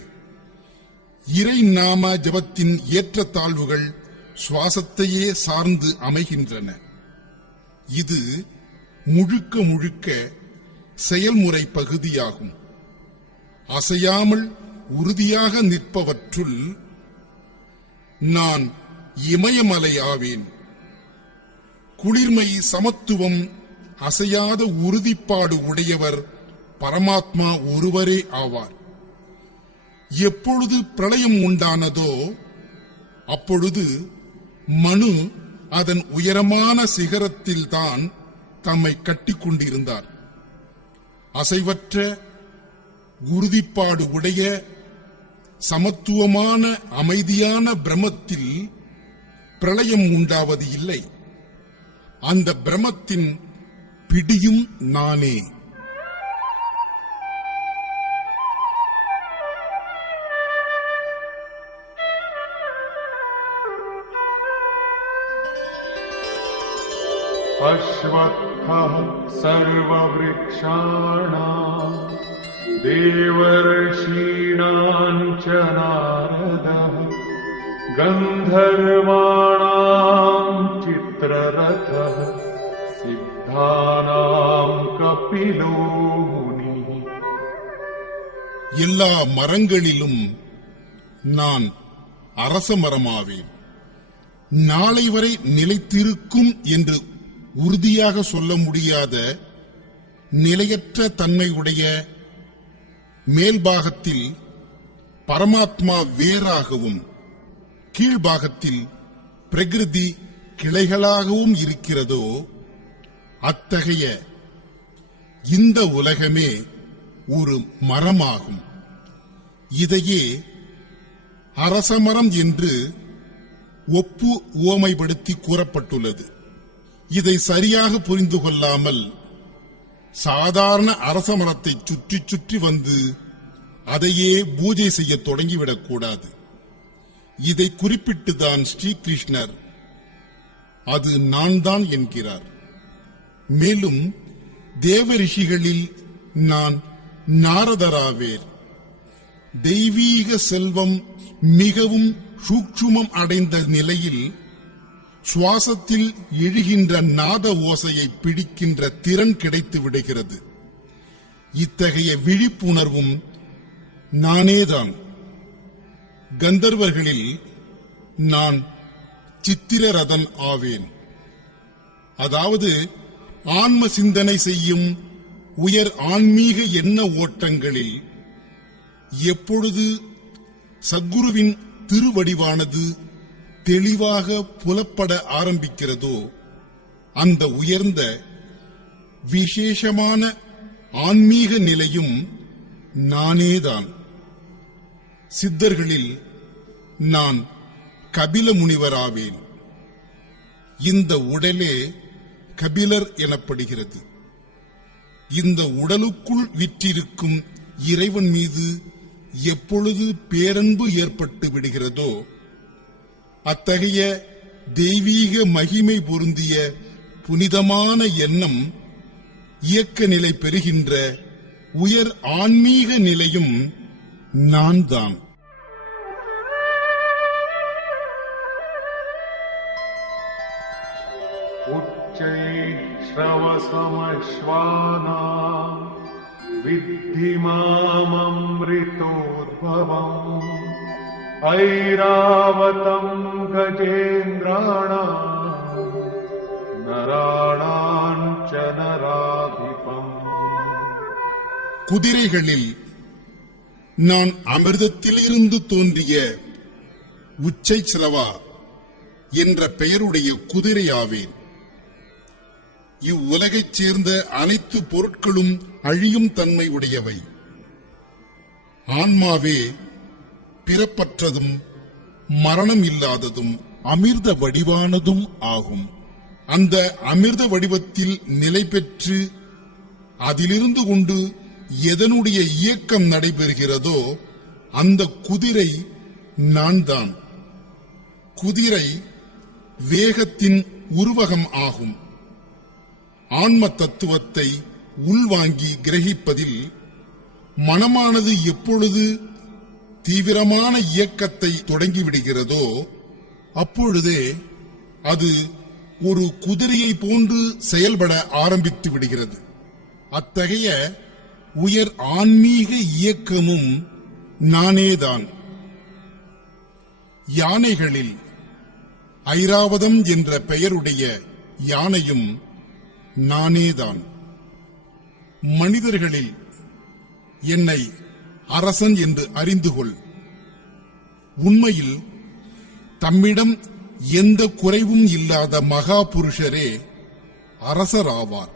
இறை நாம ஜபத்தின் ஏற்றத்தாழ்வுகள் சுவாசத்தையே சார்ந்து அமைகின்றன. இது முழுக்க முழுக்க செயல்முறை பகுதியாகும். அசையாமல் உறுதியாக நிற்பவற்றுள் நான் இமயமலை ஆவேன். குளிர்மை, சமத்துவம், அசையாத உறுதிப்பாடு உடையவர் பரமாத்மா ஒருவரே ஆவார். எப்பொழுது பிரளயம் உண்டானதோ அப்பொழுது மனு அதன் உயரமான சிகரத்தில்தான் தம்மை கட்டிக் கொண்டிருந்தார். அசைவற்ற உறுதிப்பாடு உடைய சமத்துவமான அமைதியான பிரமத்தில் பிரளயம் உண்டாவது இல்லை. அந்த பிரமத்தின் பிடியும் நானே. अश्वत्थः सर्ववृक्षाणां देवर्षीणां च नारदः गन्धर्वाणां चित्ररथः सिद्धानां कपिलो मुनिः. எல்லா மரங்களிலும் நான் அரச மரமாவேன். நாளை வரை நிலைத்திருக்கும் என்று உறுதியாக சொல்ல முடியாத நிலையற்ற தன்மையுடைய மேல்பாகத்தில் பரமாத்மா வேராகவும் கீழ்பாகத்தில் பிரகிருதி கிளைகளாகவும் இருக்கிறதோ அத்தகைய இந்த உலகமே ஒரு மரமாகும். இதையே அரசமரம் என்று ஒப்பு உவமைப்படுத்தி கூறப்பட்டுள்ளது. இதை சரியாக புரிந்து கொள்ளாமல் சாதாரண அரச மரத்தை சுற்றி சுற்றி வந்து அதையே பூஜை செய்ய தொடங்கிவிடக் கூடாது. இதை குறிப்பிட்டுதான் ஸ்ரீகிருஷ்ணர் அது நான் தான் என்கிறார். மேலும் தேவ ரிஷிகளில் நான் நாரதராவேர். தெய்வீக செல்வம் மிகவும் சூட்சுமம் அடைந்த நிலையில் சுவாசத்தில் எழுகின்ற நாத ஓசையை பிடிக்கின்ற திறன் கிடைத்து விடுகிறது. இத்தகைய விழிப்புணர்வும் நானேதான். கந்தர்வர்களில் நான் சித்திரரதன் ஆவேன். அதாவது ஆன்ம சிந்தனை செய்யும் உயர் ஆன்மீக எண்ண ஓட்டங்களில் எப்பொழுது சத்குருவின் திருவடிவானது தெளிவாக புலப்பட ஆரம்பிக்கிறதோ அந்த உயர்ந்த விசேஷமான ஆன்மீக நிலையும் நானேதான். சித்தர்களில் நான் கபில முனிவராவேன். இந்த உடலே கபிலர் எனப்படுகிறது. இந்த உடலுக்குள் விற்றிருக்கும் இறைவன் மீது எப்பொழுது பேரன்பு ஏற்பட்டு விடுகிறதோ அத்தகைய தெய்வீக மகிமை பொருந்திய புனிதமான எண்ணம் இயக்க நிலை பெறுகின்ற உயர் ஆன்மீக நிலையும் நான் தான். श्रवसमश्वाना विद्धि माममृतोद्भवम् ऐरावतम् गजेन्द्राणाम् नराणाम् च नराधिपम्. குதிரைகளில் நான் அமிர்தத்திலிருந்து தோன்றிய உச்சை சிரவா என்ற பெயருடைய குதிரையாவேன். இவ்வுலகைச் சேர்ந்த அனைத்து பொருட்களும் அழியும் தன்மை உடையவை. ஆன்மாவே பிறப்பற்றதும் மரணம் இல்லாததும் அமிர்த வடிவானதும் ஆகும். அந்த அமிர்த வடிவத்தில் நிலை பெற்று அதிலிருந்து கொண்டு எதனுடைய இயக்கம் நடைபெறுகிறதோ அந்த குதிரை நான் தான். குதிரை வேகத்தின் உருவகம் ஆகும். ஆன்ம தத்துவத்தை உள்வாங்கி கிரகிப்பதில் மனமானது எப்பொழுது தீவிரமான இயக்கத்தை தொடங்கிவிடுகிறதோ அப்பொழுதே அது ஒரு குதிரையை போன்று செயல்பட ஆரம்பித்து விடுகிறது. அத்தகைய உயர் ஆன்மீக இயக்கமும் நானேதான். யானைகளில் ஐராவதம் என்ற பெயருடைய யானையும் நானேதான். மனிதர்களில் என்னை அரசன் என்று அறிந்து கொள். உண்மையில் தம்மிடம் எந்த குறைவும் இல்லாத மகா புருஷரே அரசராவார்.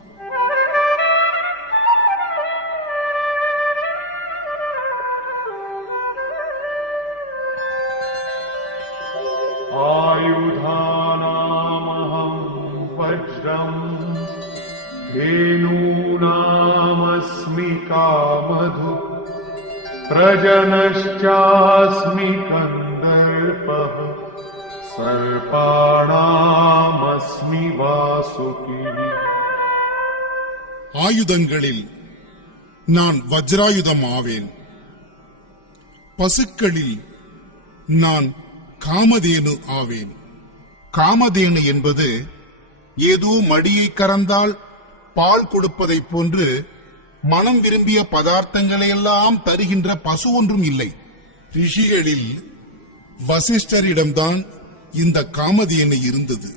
आयुधानामहं वज्रम् धेनूनामस्मि कामधु प्रजनश्चास्मि कन्दर्पः सर्पाणामस्मि वासुकी. ஆயுதங்களில் நான் வஜ்ராயுதம் ஆவேன். பசுக்களில் நான் காமதேனு ஆவேன். காமதேனு என்பது ஏதோ மடியை கறந்தால் பால் கொடுப்பதைப் போன்று மனம் விரும்பிய பதார்த்தங்களையெல்லாம் தருகின்ற பசு ஒன்றும் இல்லை. ரிஷிகளில் வசிஷ்டரிடம்தான் இந்த காமதேனு இருந்தது.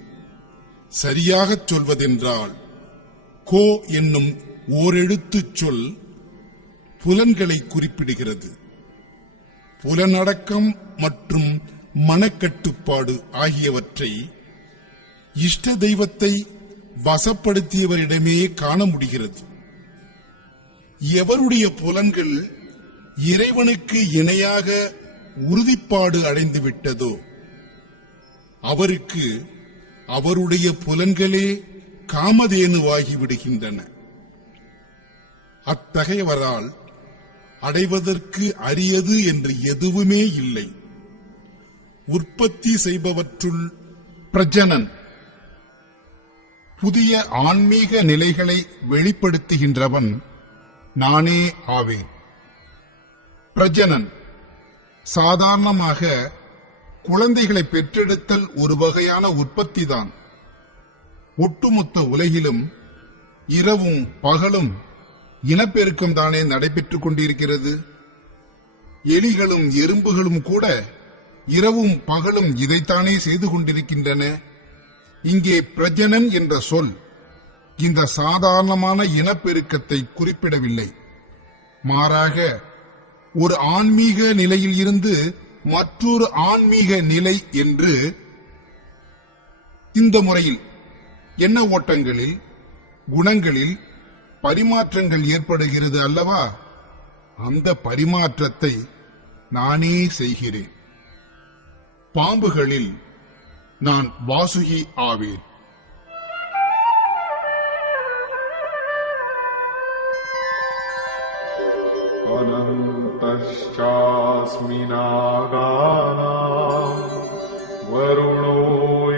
சரியாகச் சொல்வதென்றால் கோ என்னும் ஓரெழுத்துச் சொல் புலன்களை குறிப்பிடுகிறது. புலனடக்கம் மற்றும் மனக்கட்டுப்பாடு ஆகியவற்றை இஷ்ட தெய்வத்தை வசப்படுத்தியவரிடமே காண முடிகிறது. எவருடைய புலன்கள் இறைவனுக்கு இணையாக உறுதிப்பாடு அடைந்து விட்டதோ அவருக்கு அவருடைய புலன்களே காமதேனுவாகி விடுகின்றன. அத்தகையவரால் அடைவதற்கு அரியது என்று எதுவுமே இல்லை. உற்பத்தி செய்பவற்றுள் பிரஜனன் புதிய ஆன்மீக நிலைகளை வெளிப்படுத்துகின்றவன் நானே ஆவேன். பிரஜனன் சாதாரணமாக குழந்தைகளை பெற்றெடுத்தல் ஒரு வகையான உற்பத்திதான். ஒட்டுமொத்த உலகிலும் இரவும் பகலும் இனப்பெருக்கம் தானே நடைபெற்றுக் கொண்டிருக்கிறது. எலிகளும் எறும்புகளும் கூட இரவும் பகலும் இதைத்தானே செய்து கொண்டிருக்கின்றன. இங்கே பிரஜனன் என்ற சொல் இந்த சாதாரணமான இனப்பெருக்கத்தை குறிப்பிடவில்லை. மாறாக ஒரு ஆன்மீக நிலையில் இருந்து மற்றொரு ஆன்மீக நிலை என்று இந்த முறையில் எண்ண ஓட்டங்களில் குணங்களில் பரிமாற்றங்கள் ஏற்படுகிறது அல்லவா? அந்த பரிமாற்றத்தை நானே செய்கிறேன். பாம்புகளில் நான் வாசுகி ஆவேன். अनन्तश्चास्मि नागानां वरुणो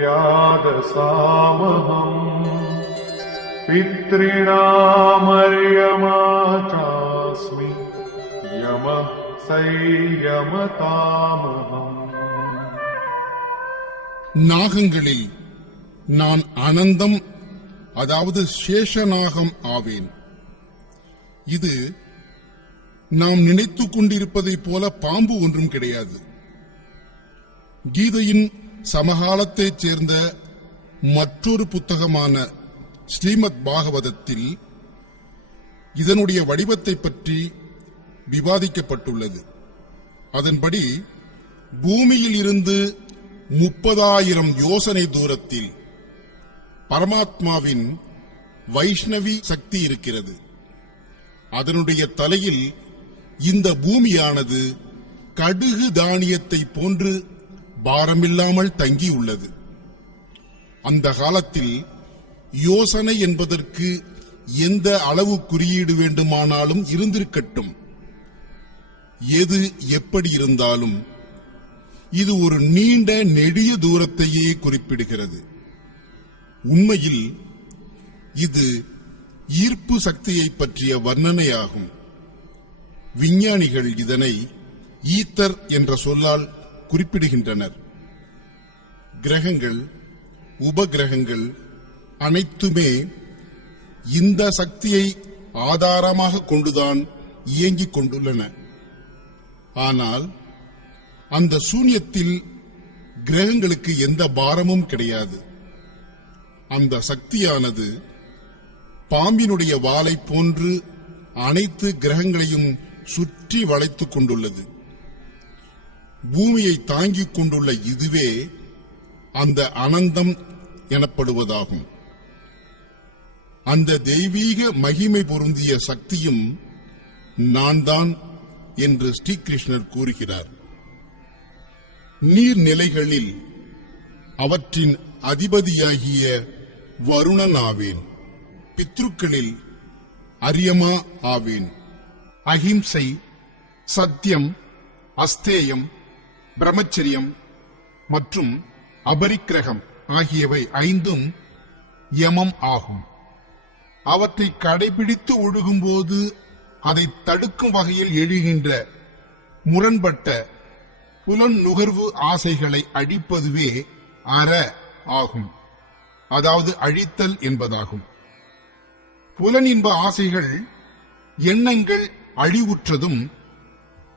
यादसामहम् पितॄणामर्यमा चास्मि यमः संयमतामहम्. நாகங்களில் நான் அனந்தம், அதாவது சேஷநாகம் ஆவேன். இது நாம் நினைத்துக் கொண்டிருப்பதைப் போல பாம்பு ஒன்றும் கிடையாது. கீதையின் சமகாலத்தைச் சேர்ந்த மற்றொரு புத்தகமான ஸ்ரீமத் பாகவதத்தில் இதனுடைய வடிவத்தை பற்றி விவாதிக்கப்பட்டுள்ளது. அதன்படி பூமியில் இருந்து 30,000 யோசனை தூரத்தில் பரமாத்மாவின் வைஷ்ணவி சக்தி இருக்கிறது. அதனுடைய தலையில் இந்த பூமியானது கடுகு தானியத்தை போன்று பாரமில்லாமல் தங்கியுள்ளது. அந்த காலத்தில் யோசனை என்பதற்கு எந்த அளவு குறியீடு வேண்டுமானாலும் இருந்திருக்கட்டும். எது எப்படி இருந்தாலும் இது ஒரு நீண்ட நெடிய தூரத்தையே குறிப்பிடுகிறது. உண்மையில் இது ஈர்ப்பு சக்தியை பற்றிய வர்ணனையாகும். விஞ்ஞானிகள் இதனை ஈத்தர் என்ற சொல்லால் குறிப்பிடுகின்றனர். கிரகங்கள், உபகிரகங்கள் அனைத்துமே இந்த சக்தியை ஆதாரமாக கொண்டுதான் இயங்கிக் கொண்டுள்ளன. ஆனால் அந்த சூன்யத்தில் கிரகங்களுக்கு எந்த பாரமும் கிடையாது. அந்த சக்தியானது பாம்பினுடைய வாலை போன்று அனைத்து கிரகங்களையும் சுற்றி வளைத்துக் கொண்டுள்ளது. பூமியை தாங்கிக் கொண்டுள்ள இதுவே அந்த அனந்தம் எனப்படுவதாகும். அந்த தெய்வீக மகிமை பொருந்திய சக்தியும் நான் தான் என்று ஸ்ரீகிருஷ்ணர் கூறுகிறார். நீர்நிலைகளில் அவற்றின் அதிபதியாகிய வருணன் ஆவேன். பித்ருக்களில் அரியமா ஆவேன். அஹிம்சை, சத்தியம், அஸ்தேயம், பிரம்மச்சரியம் மற்றும் அபரிக்கிரகம் ஆகியவை 5 யமம் ஆகும். அவற்றை கடைபிடித்து ஒழுகும்போது அதை தடுக்கும் வகையில் எழுகின்ற முரண்பட்ட புலன் நுகர்வு ஆசைகளை அழிப்பதுவே அற ஆகும். அதாவது அழித்தல் என்பதாகும். புலனின்ப ஆசைகள், எண்ணங்கள் அழிவுற்றதும்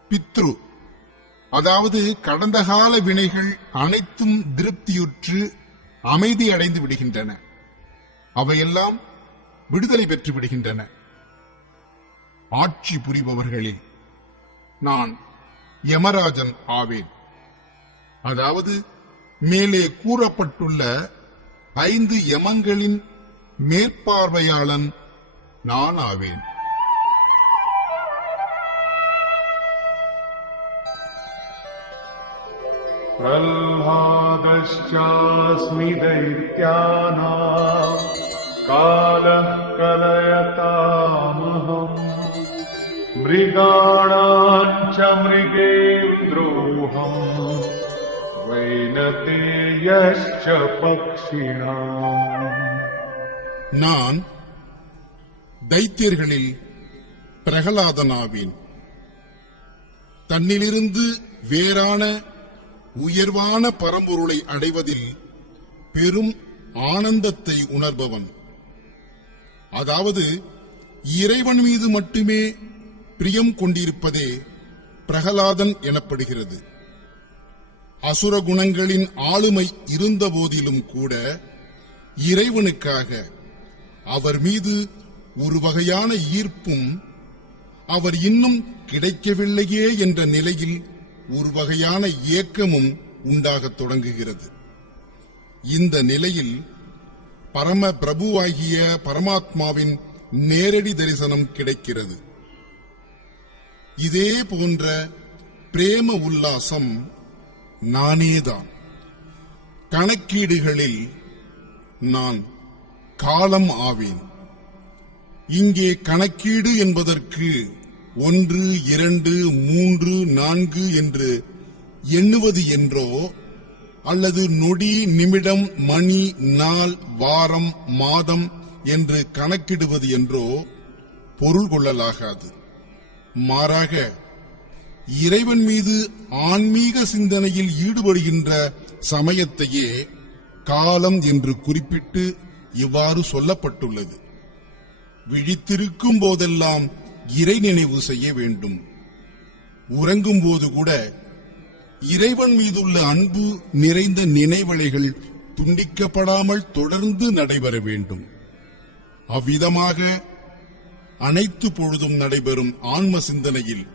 பித்ரு, அதாவது கடந்த கால வினைகள் அனைத்தும் திருப்தியுற்று அமைதியடைந்து விடுகின்றன. அவையெல்லாம் விடுதலை பெற்று விடுகின்றன. ஆட்சி புரிபவர்களில் நான் யமராஜன் ஆவேன். அதாவது மேலே கூறப்பட்டுள்ள 5 யமங்களின் மேற்பார்வையாளன் நான் ஆவேன். प्रह्लादश्चास्मि दैत्यानां कालः कलयतामहम् मृगाणां च मृगेन्द्रोऽहम् वैनतेयश्च पक्षिणाम्. நான் தைத்தியர்களில் பிரகலாதனாவேன். தன்னிலிருந்து வேறான உயர்வான பரம்பொருளை அடைவதில் பெரும் ஆனந்தத்தை உணர்பவன். அதாவது இறைவன் மீது மட்டுமே பிரியம் கொண்டிருப்பதே பிரகலாதன் எனப்படுகிறது. அசுர குணங்களின் ஆளுமை இருந்த போதிலும் கூட இறைவனுக்காக அவர் மீது ஒரு வகையான ஈர்ப்பும், அவர் இன்னும் கிடைக்கவில்லையே என்ற நிலையில் ஒரு வகையான ஏக்கமும் உண்டாகத் தொடங்குகிறது. இந்த நிலையில் பரம பிரபுவாகிய பரமாத்மாவின் நேரடி தரிசனம் கிடைக்கிறது. இதே போன்ற பிரேம உல்லாசம் நானேதான். கணக்கீடுகளில் நான் காலம் ஆவேன். இங்கே கணக்கீடு என்பதற்கு 1, 2, 3, 4 என்று எண்ணுவது என்றோ அல்லது நொடி, நிமிடம், மணி, நாள், வாரம், மாதம் என்று கணக்கிடுவது என்றோ பொருள் கொள்ளலாகாது. மாறாக இறைவன் மீது ஆன்மீக சிந்தனையில் ஈடுபடுகின்ற சமயத்தையே காலம் என்று குறிப்பிட்டு இவ்வாறு சொல்லப்பட்டுள்ளது. விழித்திருக்கும் போதெல்லாம் இறை நினைவு செய்ய வேண்டும். உறங்கும் போது கூட இறைவன் மீதுள்ள அன்பு நிறைந்த நினைவலைகள் துண்டிக்கப்படாமல் தொடர்ந்து நடைபெற வேண்டும். அவ்விதமாக அனைத்து பொழுதும் நடைபெறும் ஆன்ம சிந்தனையில்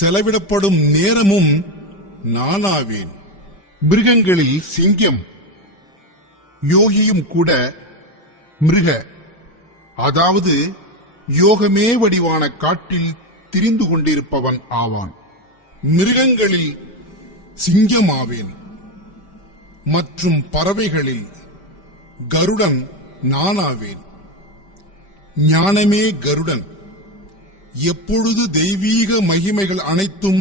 செலவிடப்படும் நேரமும் நானாவேன். மிருகங்களில் சிங்கம், யோகியும் கூட மிருக, அதாவது யோகமே வடிவான காட்டில் திரிந்து கொண்டிருப்பவன் ஆவான். மிருகங்களில் சிங்கமாவேன். மற்றும் பறவைகளில் கருடன் நானாவேன். ஞானமே கருடன். எப்பொழுது தெய்வீக மகிமைகள் அனைத்தும்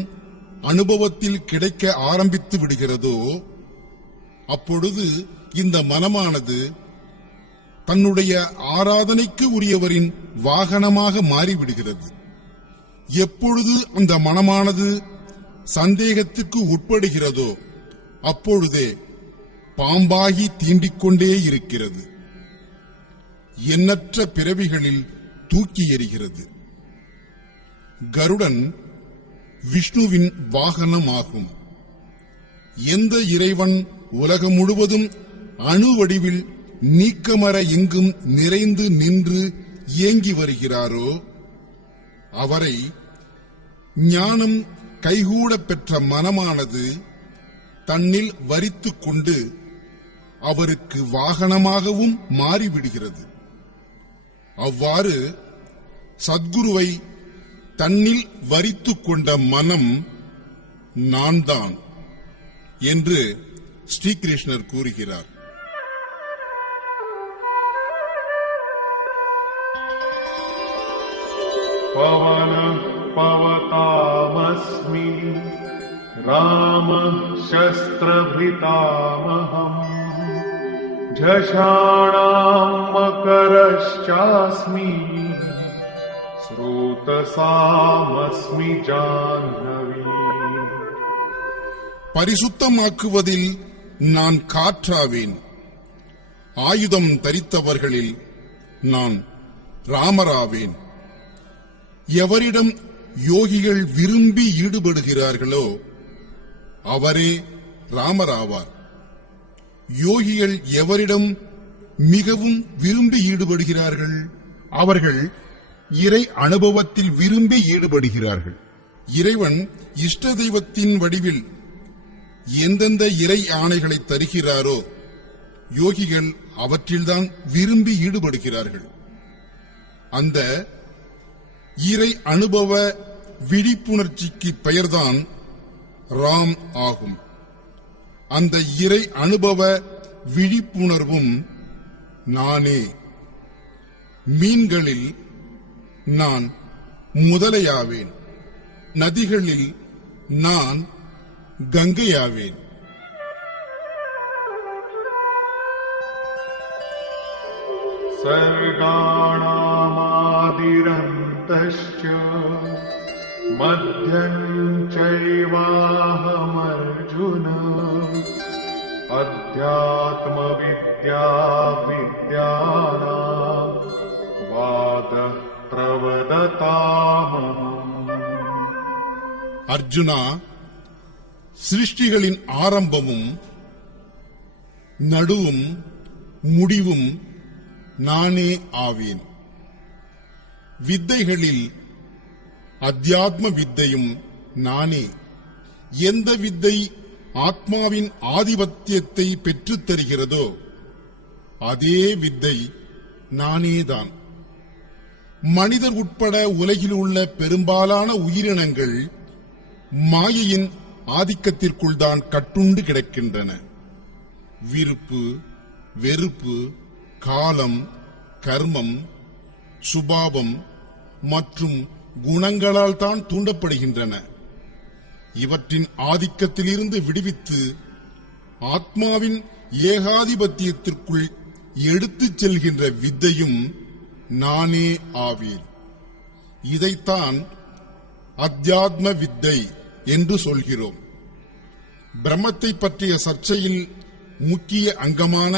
அனுபவத்தில் கிடைக்க ஆரம்பித்து விடுகிறதோ அப்பொழுது இந்த மனமானது தன்னுடைய ஆராதனைக்கு உரியவரின் வாகனமாக மாறிவிடுகிறது. எப்பொழுது அந்த மனமானது சந்தேகத்துக்கு உட்படுகிறதோ அப்பொழுதே பாம்பாகி தீண்டிக்கொண்டே இருக்கிறது. எண்ணற்ற பிறவிகளில் தூக்கி எறிகிறது. கருடன் விஷ்ணுவின் வாகனமாகும். எந்த இறைவன் உலகம் முழுவதும் அணு வடிவில் நீக்கமற எங்கும் நிறைந்து நின்று இயங்கி வருகிறாரோ அவரை ஞானம் கைகூட பெற்ற மனமானது தன்னில் வரித்துக் கொண்டு அவருக்கு வாகனமாகவும் மாறிவிடுகிறது. அவ்வாறு சத்குருவை தன்னில் வரித்துக் கொண்ட மனம் நான்தான் என்று ஸ்ரீகிருஷ்ணர் கூறுகிறார். पवनः पवतामस्मि रामः शस्त्रभृतामहम् झषाणां मकरश्चास्मि स्रोतसामस्मि जाह्नवी. பரிசுத்தமாக்குவதில் நான் காற்றாவேன். ஆயுதம் தரித்தவர்களில் நான் ராமராவேன். எவரிடம் யோகிகள் விரும்பி ஈடுபடுகிறார்களோ அவரே ராமராவார். யோகிகள் எவரிடம் மிகவும் விரும்பி ஈடுபடுகிறார்கள் அவர்கள் இறை அனுபவத்தில் விரும்பி ஈடுபடுகிறார்கள். இறைவன் இஷ்ட தெய்வத்தின் வடிவில் எந்தெந்த இறை ஆணைகளை தருகிறாரோ யோகிகள் அவற்றில்தான் விரும்பி ஈடுபடுகிறார்கள். அந்த இறை அனுபவ விழிப்புணர்ச்சிக்கு பெயர்தான் ராம் ஆகும். அந்த இறை அனுபவ விழிப்புணர்வும் நானே. மீன்களில் நான் முதலையாவேன். நதிகளில் நான் கங்கையாவேன். सर्गाणामादिरन्तश्च मध्यं चैवाहमर्जुन अध्यात्मविद्या विद्यानां वादः प्रवदतामहम्. அர்ஜுனா, சிருஷ்டிகளின் ஆரம்பமும் நடுவும் முடிவும் நானே ஆவேன். வித்தைகளில் அத்தியாத்ம வித்தையும் நானே. எந்த வித்தை ஆத்மாவின் ஆதிபத்தியத்தை பெற்றுத் தருகிறதோ அதே வித்தை நானேதான். மனிதர் உட்பட உலகில் உள்ள பெரும்பாலான உயிரினங்கள் மாயையின் ஆதிக்கத்திற்குள் தான் கட்டுண்டு கிடக்கின்றன. விருப்பு, வெறுப்பு, காலம், கர்மம், சுபாவம் மற்றும் குணங்களால் தான் தூண்டப்படுகின்றன. இவற்றின் ஆதிக்கத்திலிருந்து விடுவித்து ஆத்மாவின் ஏகாதிபத்தியத்திற்குள் எடுத்துச் செல்கின்ற வித்தையும் நானே ஆவேன். இதைத்தான் அத்தியாத்ம வித்தை என்று சொல்கிறோம். பிரம்மத்தை பற்றிய சர்ச்சையில் முக்கிய அங்கமான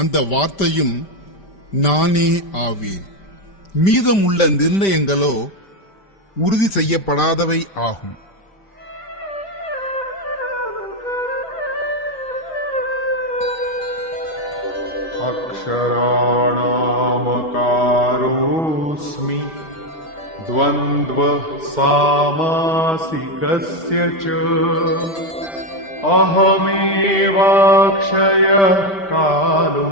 அந்த வார்த்தையும் நானே ஆவேன். மீதமுள்ள நிர்ணயங்களோ உறுதி செய்யப்படாதவை ஆகும். अक्षराणामकारोऽस्मि द्वन्द्वः सामासिकस्य च अहमेवाक्षयः कालो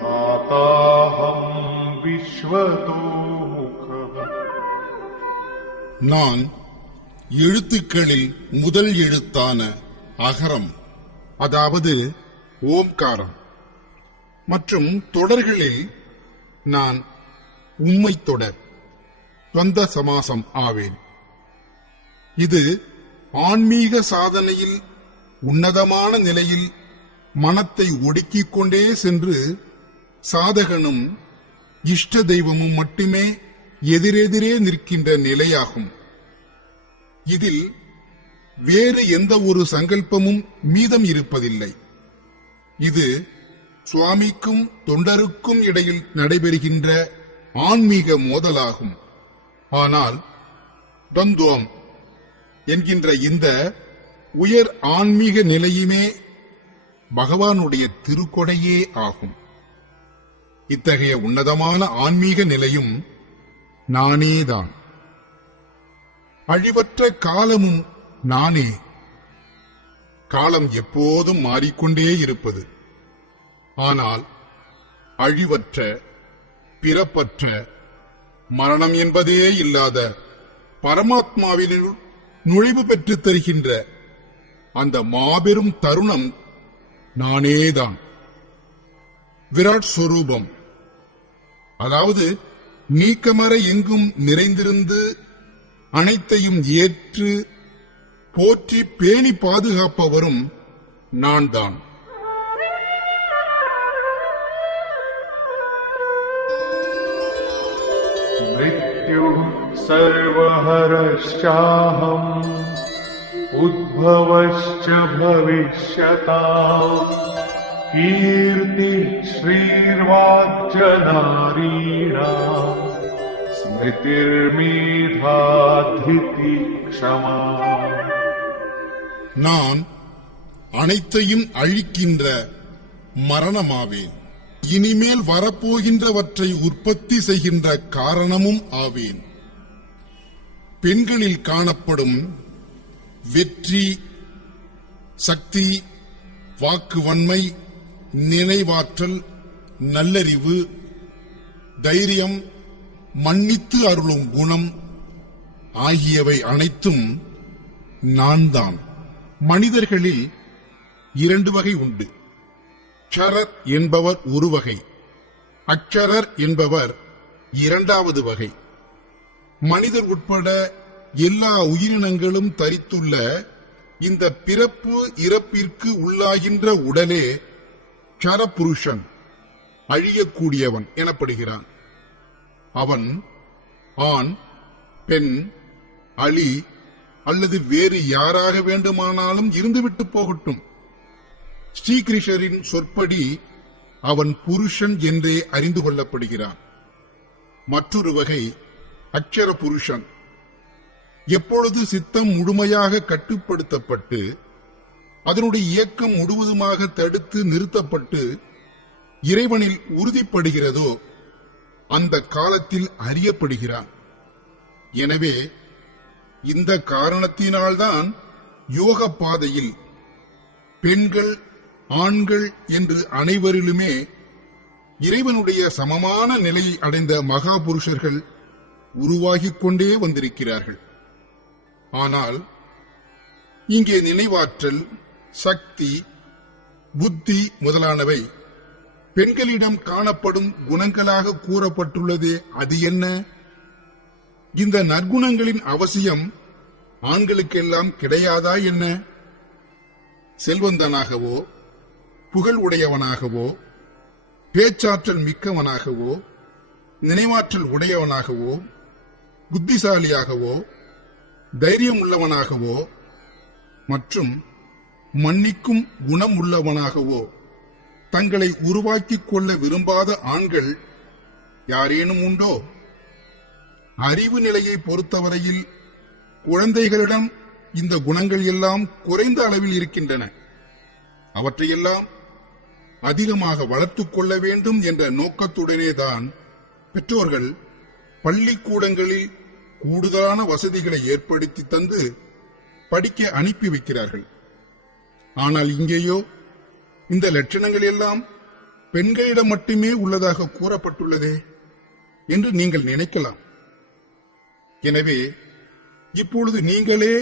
धाताहं विश्वतो मुखः. நான் எழுத்துக்களில் முதல் எழுத்தான அகரம், அதாவது ஓம்காரம், மற்றும் தொடர்களில் நான் உம்மை தொடர் துவந்த சமாசம் ஆவேன். இது ஆன்மீக சாதனையில் உன்னதமான நிலையில் மனத்தை ஒடுக்கிக் கொண்டே சென்று சாதகனும் இஷ்ட தெய்வமும் மட்டுமே எதிரெதிரே நிற்கின்ற நிலையாகும். இதில் வேறு எந்த ஒரு சங்கல்பமும் மீதம் இருப்பதில்லை. இது சுவாமிக்கும் தொண்டருக்கும் இடையில் நடைபெறுகின்ற ஆன்மீக மோதலாகும். ஆனால் துவந்துவம் என்கின்ற இந்த உயர் ஆன்மீக நிலையுமே பகவானுடைய திருக்கொடையே ஆகும். இத்தகைய உன்னதமான ஆன்மீக நிலையும் நானேதான். அழிவற்ற காலமும் நானே. காலம் எப்போதும் மாறிக்கொண்டே இருப்பது. ஆனால் அழிவற்ற, பிறப்பற்ற, மரணம் என்பதே இல்லாத பரமாத்மாவினுள் நுழைவு பெற்று தருகின்ற அந்த மாபெரும் தருணம் நானேதான். விராட் ஸ்வரூபம், அதாவது நீக்கமற எங்கும் நிறைந்திருந்து அனைத்தையும் ஏற்று போற்றி பேணி பாதுகாப்பவரும் நான் தான். मृत्युः सर्वहरश्चाहम् उद्भवश्च भविष्यताम् कीर्तिः श्रीर्वाक्जनारीणाम् स्मृतिर्मेधाधिति क्षमा. நான் அனைத்தையும் அழிக்கின்ற மரணமாவேன். இனிமேல் வரப்போகின்றவற்றை உற்பத்தி செய்கின்ற காரணமும் ஆவேன். பெண்களில் காணப்படும் வெற்றி, சக்தி, வாக்குவன்மை, நினைவாற்றல், நல்லறிவு, தைரியம், மன்னித்து அருளும் குணம் ஆகியவை அனைத்தும் நான் தான். மனிதர்களில் 2 வகை உண்டு. அக்ஷரர் என்பவர் ஒரு வகை, அக்ஷரர் என்பவர் 2வது வகை. மனிதர் உட்பட எல்லா உயிரினங்களும் தரித்துள்ள இந்த பிறப்பு இறப்பிற்கு உள்ளாகின்ற உடலே க்ஷரபுருஷன், அழியக்கூடியவன் எனப்படுகிறான். அவன் ஆண், பெண், அலி அல்லது வேறு யாராக வேண்டுமானாலும் இருந்துவிட்டு போகட்டும். ஸ்ரீகிருஷ்ணரின் சொற்படி அவன் புருஷன் என்றே அறிந்து கொள்ளப்படுகிறான். மற்றொரு வகை அக்ஷர புருஷன். எப்பொழுது சித்தம் முழுமையாக கட்டுப்படுத்தப்பட்டு அதனுடைய இயக்கம் முழுவதுமாக தடுத்து நிறுத்தப்பட்டு இறைவனில் உறுதிப்படுகிறதோ அந்த காலத்தில் அறியப்படுகிறான். எனவே இந்த காரணத்தினால்தான் யோக பாதையில் பெண்கள், ஆண்கள் என்று அனைவரிலுமே இறைவனுடைய சமமான நிலையை அடைந்த மகாபுருஷர்கள் உருவாகிக் கொண்டே வந்திருக்கிறார்கள். ஆனால் இங்கே நினைவாற்றல், சக்தி, புத்தி முதலானவை பெண்களிடம் காணப்படும் குணங்களாக கூறப்பட்டுள்ளதே, அது என்ன? இந்த நற்குணங்களின் அவசியம் ஆண்களுக்கெல்லாம் கிடையாதா என்ன? செல்வந்தனாகவோ, புகழ் உடையவனாகவோ, பேச்சாற்றல் மிக்கவனாகவோ, நினைவாற்றல் உடையவனாகவோ, புத்திசாலியாகவோ, தைரியம் உள்ளவனாகவோ மற்றும் மன்னிக்கும் குணம் உள்ளவனாகவோ தங்களை உருவாக்கிக் கொள்ள விரும்பாத ஆண்கள் யாரேனும் உண்டோ? அறிவு நிலையை பொறுத்தவரையில் குழந்தைகளிடம் இந்த குணங்கள் எல்லாம் குறைந்த அளவில் இருக்கின்றன. அவற்றையெல்லாம் அதிகமாக வளர்த்துக் கொள்ள வேண்டும் என்ற நோக்கத்துடனேதான் பெற்றோர்கள் பள்ளிக்கூடங்களில் கூடுதலான வசதிகளை ஏற்படுத்தி தந்து படிக்க அனுப்பி வைக்கிறார்கள். ஆனால் இங்கேயோ இந்த லட்சணங்கள் எல்லாம் பெண்களிடம் மட்டுமே உள்ளதாக கூறப்பட்டுள்ளதே என்று நீங்கள் நினைக்கலாம். எனவே இப்பொழுது நீங்களே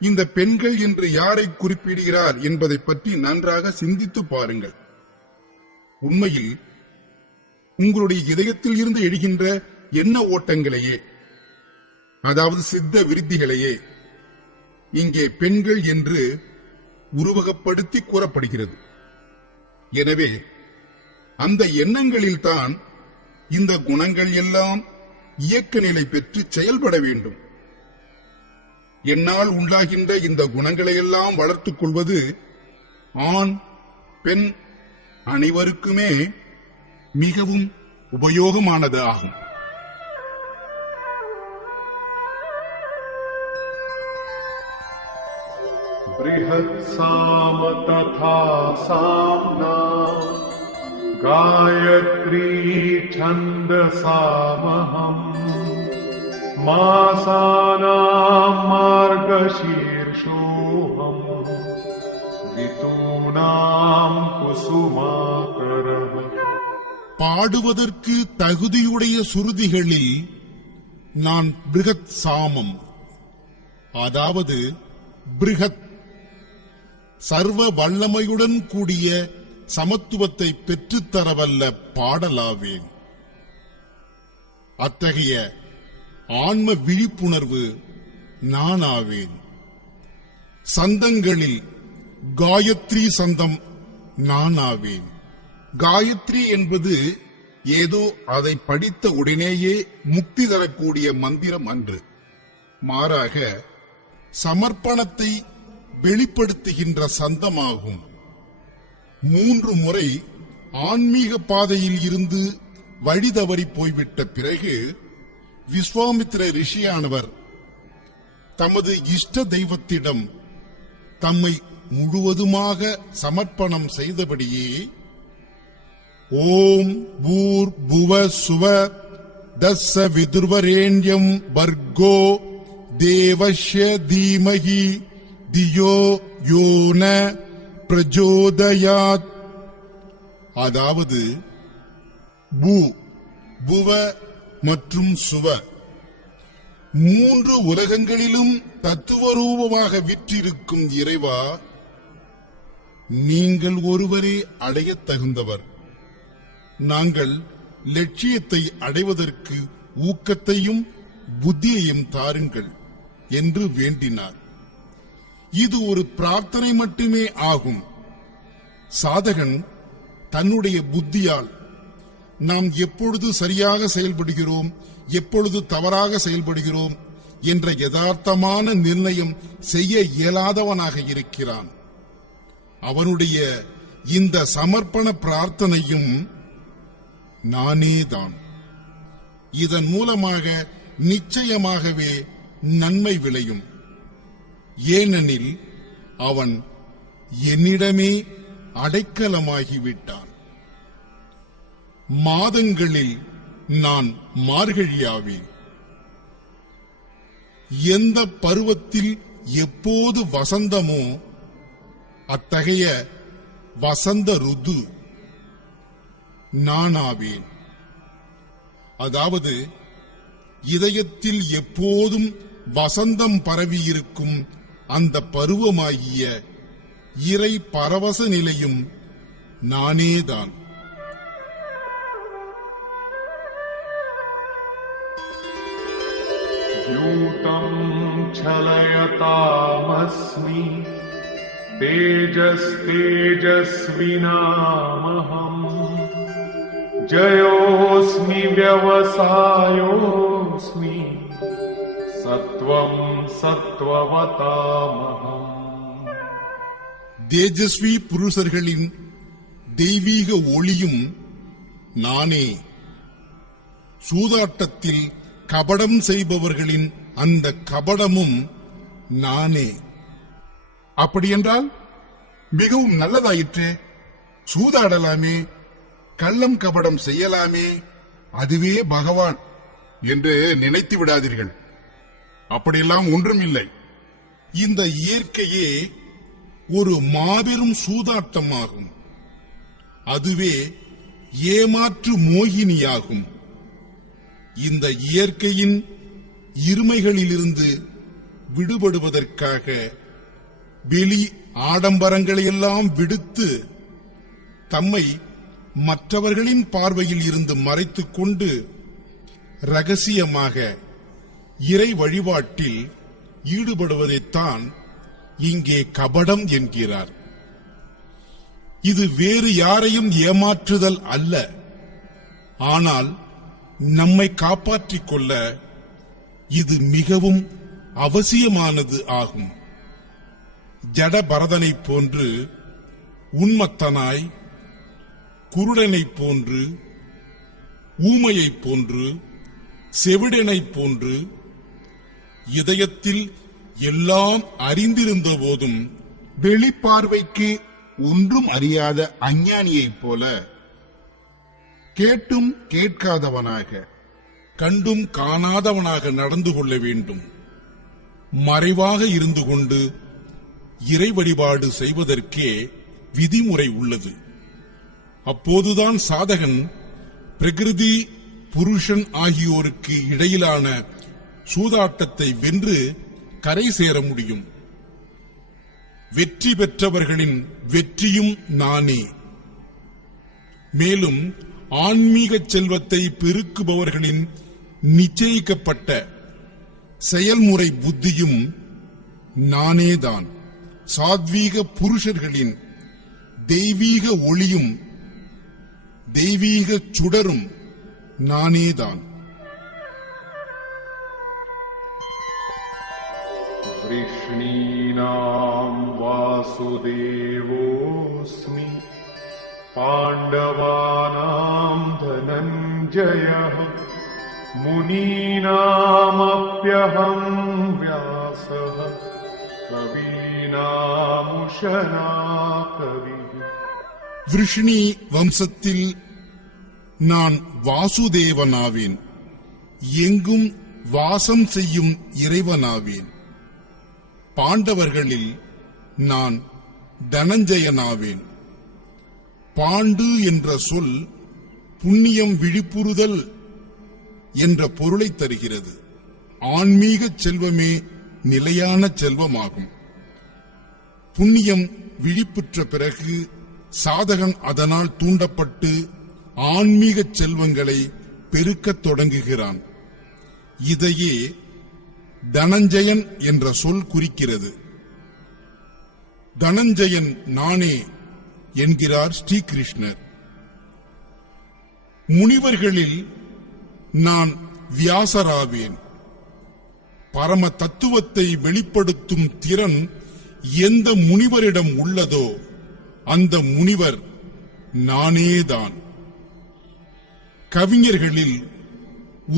இந்த பெண்கள் என்று யாரை குறிப்பிடுகிறார் என்பதை பற்றி நன்றாக சிந்தித்து பாருங்கள். உண்மையில் உங்களுடைய இதயத்தில் இருந்து எழுகின்ற எண்ண ஓட்டங்களையே, அதாவது சித்த விருத்திகளையே இங்கே பெண்கள் என்று உருவகப்படுத்தி கூறப்படுகிறது. எனவே அந்த எண்ணங்களில்தான் இந்த குணங்கள் எல்லாம் இயக்க நிலை பெற்று செயல்பட வேண்டும். என்னால் உண்டாகின்ற இந்த குணங்களையெல்லாம் வளர்த்துக் கொள்வது ஆண் பெண் அனைவருக்குமே மிகவும் உபயோகமானது ஆகும். बृहत्साम तथा साम्ना गायत्री छन्दसामहम् मासानां मार्गशीर्षोऽहम् ऋतूनां कुसुमाकरः. பாடுவதற்கு தகுதியுடைய சுருதிகளில் நான் பிருகத் சாமம், அதாவது பிருகத் சர்வ வல்லமையுடன் கூடிய சமத்துவத்தை பெற்றுத்தரவல்ல பாடலாவேன். அத்தகைய ஆன்ம விழிப்புணர்வு நானாவேன். சந்தங்களில் காயத்ரி சந்தம் நானாவேன். காயத்ரி என்பது ஏதோ அதை படித்த உடனேயே முக்தி தரக்கூடிய மந்திரம் அன்று. மாறாக சமர்ப்பணத்தை வெளிப்படுத்துகின்ற சந்தமாகும். 3 முறை ஆன்மீக பாதையில் இருந்து வழி தவறி போய்விட்ட பிறகு விஸ்வாமித்திர ரிஷியானவர் தமது இஷ்ட தெய்வத்திடம் தம்மை முழுவதுமாக சமர்ப்பணம் செய்தபடியே ஓம் பூர் புவ சுவ தஸ்ஸ விதுர்வரேண்யம் வர்கோ தேவஸ்ய தீமஹி தியோ யோன பிரஜோதயாத், அதாவது புவ மற்றும் சுவ 3 உலகங்களிலும் தத்துவரூபமாக விற்றிருக்கும் இறைவா, நீங்கள் ஒருவரே அடையத் தகுந்தவர். நாங்கள் லட்சியத்தை அடைவதற்கு ஊக்கத்தையும் புத்தியையும் தாருங்கள் என்று வேண்டினார். இது ஒரு பிரார்த்தனை மட்டுமே ஆகும். சாதகன் தன்னுடைய புத்தியால் நாம் எப்பொழுது சரியாக செயல்படுகிறோம், எப்பொழுது தவறாக செயல்படுகிறோம் என்ற யதார்த்தமான நிர்ணயம் செய்ய இயலாதவனாக இருக்கிறான். அவனுடைய இந்த சமர்ப்பண பிரார்த்தனையும் நானேதான். இதன் மூலமாக நிச்சயமாகவே நன்மை விளையும். ஏனெனில் அவன் என்னிடமே அடைக்கலமாகிவிட்டான். மாதங்களில் நான் மார்கழியாவேன். எந்த பருவத்தில் எப்போது வசந்தமோ அத்தகைய வசந்த ருது நானாவேன். அதாவது இதயத்தில் எப்போதும் வசந்தம் பரவியிருக்கும் அந்த பருவமாகிய இறை பரவச நிலையும் நானேதான். स्यूतं छलयतामस्मि तेजस्तेजस्विनामहम् जयोऽस्मि व्यवसायोऽस्मि सत्वं सत्त्ववतामहम् தேஜஸ்வி புருஷர்களின் தெய்வீக ஒளியும் நானே. சூதாட்டத்தில் கபடம் செய்பவர்களின் அந்த கபடமும் நானே. அப்படியென்றால் மிகவும் நல்லதாயிற்றே. சூதாடலாமே, கள்ளம் கபடம் செய்யலாமே, அதுவே பகவான் என்று நினைத்து விடாதீர்கள். அப்படியெல்லாம் ஒன்றும் இல்லை. இந்த இயற்கையே ஒரு மாபெரும் சூதாட்டமாகும். அதுவே ஏமாற்று மோகினியாகும். இந்த இயற்கையின் இருமைகளிலிருந்து விடுபடுவதற்காக வெளி ஆடம்பரங்களையெல்லாம் விடுத்து தம்மை மற்றவர்களின் பார்வையில் இருந்து மறைத்துக் கொண்டு ரகசியமாக இறை வழிபாட்டில் ஈடுபடுவதைத்தான் இங்கே கபடம் என்கிறார். இது வேறு யாரையும் ஏமாற்றுதல் அல்ல, ஆனால் நம்மை காப்பாற்றிக் கொள்ள இது மிகவும் அவசியமானது ஆகும். ஜடபரதனைப் போன்று, உன்மத்தனாய், குருடனைப் போன்று, ஊமையைப் போன்று, செவிடனைப் போன்று, இதயத்தில் எல்லாம் அறிந்திருந்த போதும் வெளிப்பார்வைக்கு ஒன்றும் அறியாத அஞ்ஞானியைப் போல, கேட்டும் கேட்காதவனாக, கண்டும் காணாதவனாக நடந்து கொள்ள வேண்டும். மறைவாக இருந்து கொண்டு இறை வழிபாடு செய்வதற்கே விதிமுறை உள்ளது. அப்போதுதான் சாதகன் பிரகிருதி, புருஷன் ஆகியோருக்கு இடையிலான சூதாட்டத்தை வென்று கரை சேர முடியும். வெற்றி பெற்றவர்களின் வெற்றியும் நானே. மேலும் ஆன்மீக செல்வத்தை பெருக்குபவர்களின் நிச்சயிக்கப்பட்ட செயல்முறை புத்தியும் நானேதான். சாத்வீக புருஷர்களின் தெய்வீக ஒளியும் தெய்வீக சுடரும் நானேதான். वृष्णीनां वासुदेवोऽस्मि पाण्डवानां धनञ्जयः मुनीनामप्यहं व्यासः कवीनामुशना कविः. விருஷ்ணி வம்சத்தில் நான் வாசுதேவனாவேன், எங்கும் வாசம் செய்யும் இறைவனாவேன். பாண்டவர்களில் நான் தனஞ்சயனாவேன். பாண்டு என்ற சொல் புண்ணியம் விழிப்புறுதல் என்ற பொருளை தருகிறது. ஆன்மீக செல்வமே நிலையான செல்வமாகும். புண்ணியம் விழிப்புற்ற பிறகு சாதகன் அதனால் தூண்டப்பட்டு ஆன்மீக செல்வங்களை பெருக்கத் தொடங்குகிறான். இதையே தனஞ்சயன் என்ற சொல் குறிக்கிறது. தனஞ்சயன் நானே என்கிறார் ஸ்ரீகிருஷ்ணர். முனிவர்களில் நான் வியாசராவேன். பரம தத்துவத்தை வெளிப்படுத்தும் திறன் எந்த முனிவரிடம் உள்ளதோ அந்த முனிவர் நானேதான். கவிஞர்களில்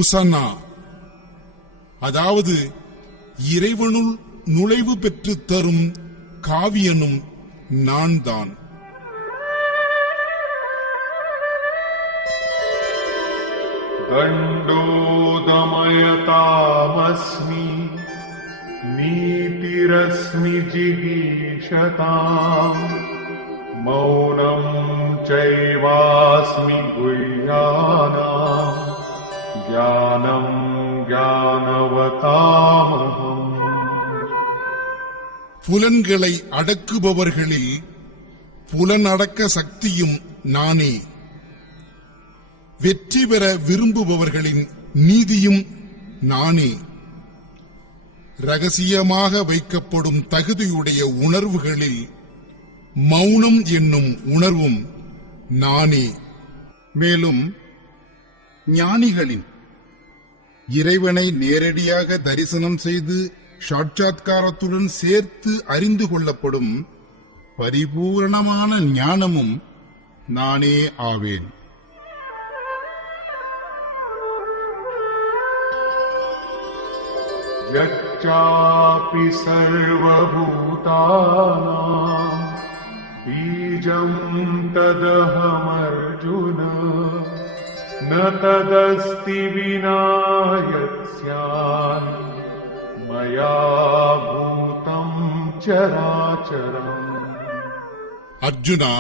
உசனா, அதாவது இறைவனுள் நுழைவு பெற்று தரும் காவியனும் நான் தான். दण्डोदमयतामस्मि नीतिरस्मि जिगीषताम् मौनं चैवास्मि गुह्यानाम् ज्ञानं ज्ञानवतामहम्. புலன்களை அடக்குபவர்களில் புலனடக்க சக்தியும் நானே. வெற்றி பெற விரும்புபவர்களின் நீதியும் நானே. ரகசியமாக வைக்கப்படும் தகுதியுடைய உணர்வுகளில் மௌனம் என்னும் உணர்வும் நானே. மேலும் ஞானிகளின் இறைவனை நேரடியாக தரிசனம் செய்து சாட்சாத்காரத்துடன் சேர்த்து அறிந்து கொள்ளப்படும் பரிபூரணமான ஞானமும் நானே ஆவேன். यच्चापि सर्वभूतानां बीजं तदहमर्जुन न तदस्ति विना यत् स्यात् मया भूतं चराचरम्. அர்ஜுனா,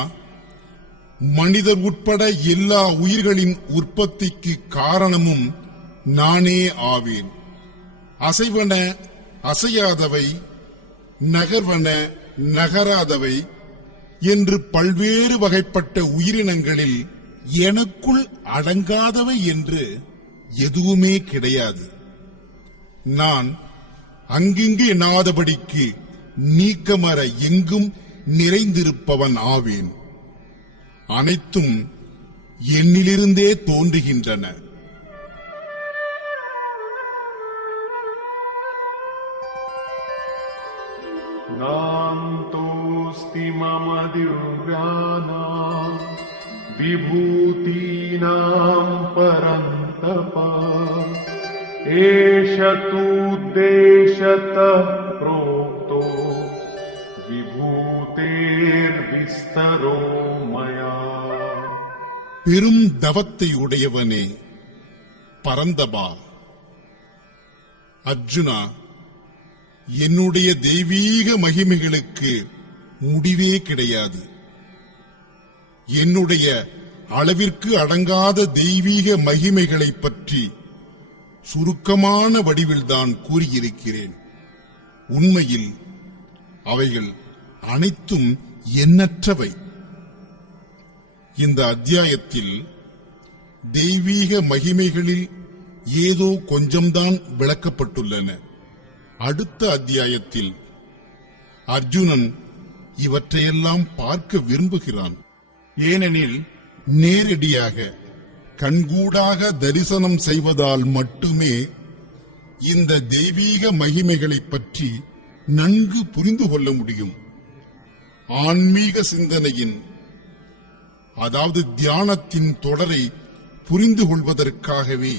மனிதர் உட்பட எல்லா உயிர்களின் உற்பத்திக்கு காரணமும் நானே ஆவேன். அசைவன அசையாதவை, நகர்வன நகராதவை என்று பல்வேறு வகைப்பட்ட உயிரினங்களில் எனக்குள் அடங்காதவை என்று எதுவுமே கிடையாது. நான் அங்கிங்கு எண்ணாதபடிக்கு நீக்கமற எங்கும் நிறைந்திருப்பவன் ஆவேன். அனைத்தும் என்னிலிருந்தே தோன்றுகின்றன. नान्तोऽस्ति मम दिव्यानां विभूतीनां परन्तप एष तूद्देशतः प्रोक्तो विभूतेर्विस्तरो मया. பெரும் தவத்தை உடையவனே பரந்தபா, அர்ஜுனா, என்னுடைய தெய்வீக மகிமைகளுக்கு முடிவே கிடையாது. என்னுடைய அளவிற்கு அடங்காத தெய்வீக மகிமைகளைப் பற்றி சுருக்கமான வடிவில்தான் கூறியிருக்கிறேன். உண்மையில் அவைகள் அனைத்தும் எண்ணற்றவை. இந்த அத்தியாயத்தில் தெய்வீக மகிமைகளில் ஏதோ கொஞ்சம்தான் விளக்கப்பட்டுள்ளன. அடுத்த அத்தியாயத்தில் அர்ஜுனன் இவற்றையெல்லாம் பார்க்க விரும்புகிறான். ஏனெனில் நேரடியாக கண்கூடாக தரிசனம் செய்வதால் மட்டுமே இந்த தெய்வீக மகிமைகளைப் பற்றி நன்கு புரிந்து கொள்ள முடியும். ஆன்மீக சிந்தனையின், அதாவது தியானத்தின் தொடரை புரிந்து கொள்வதற்காகவே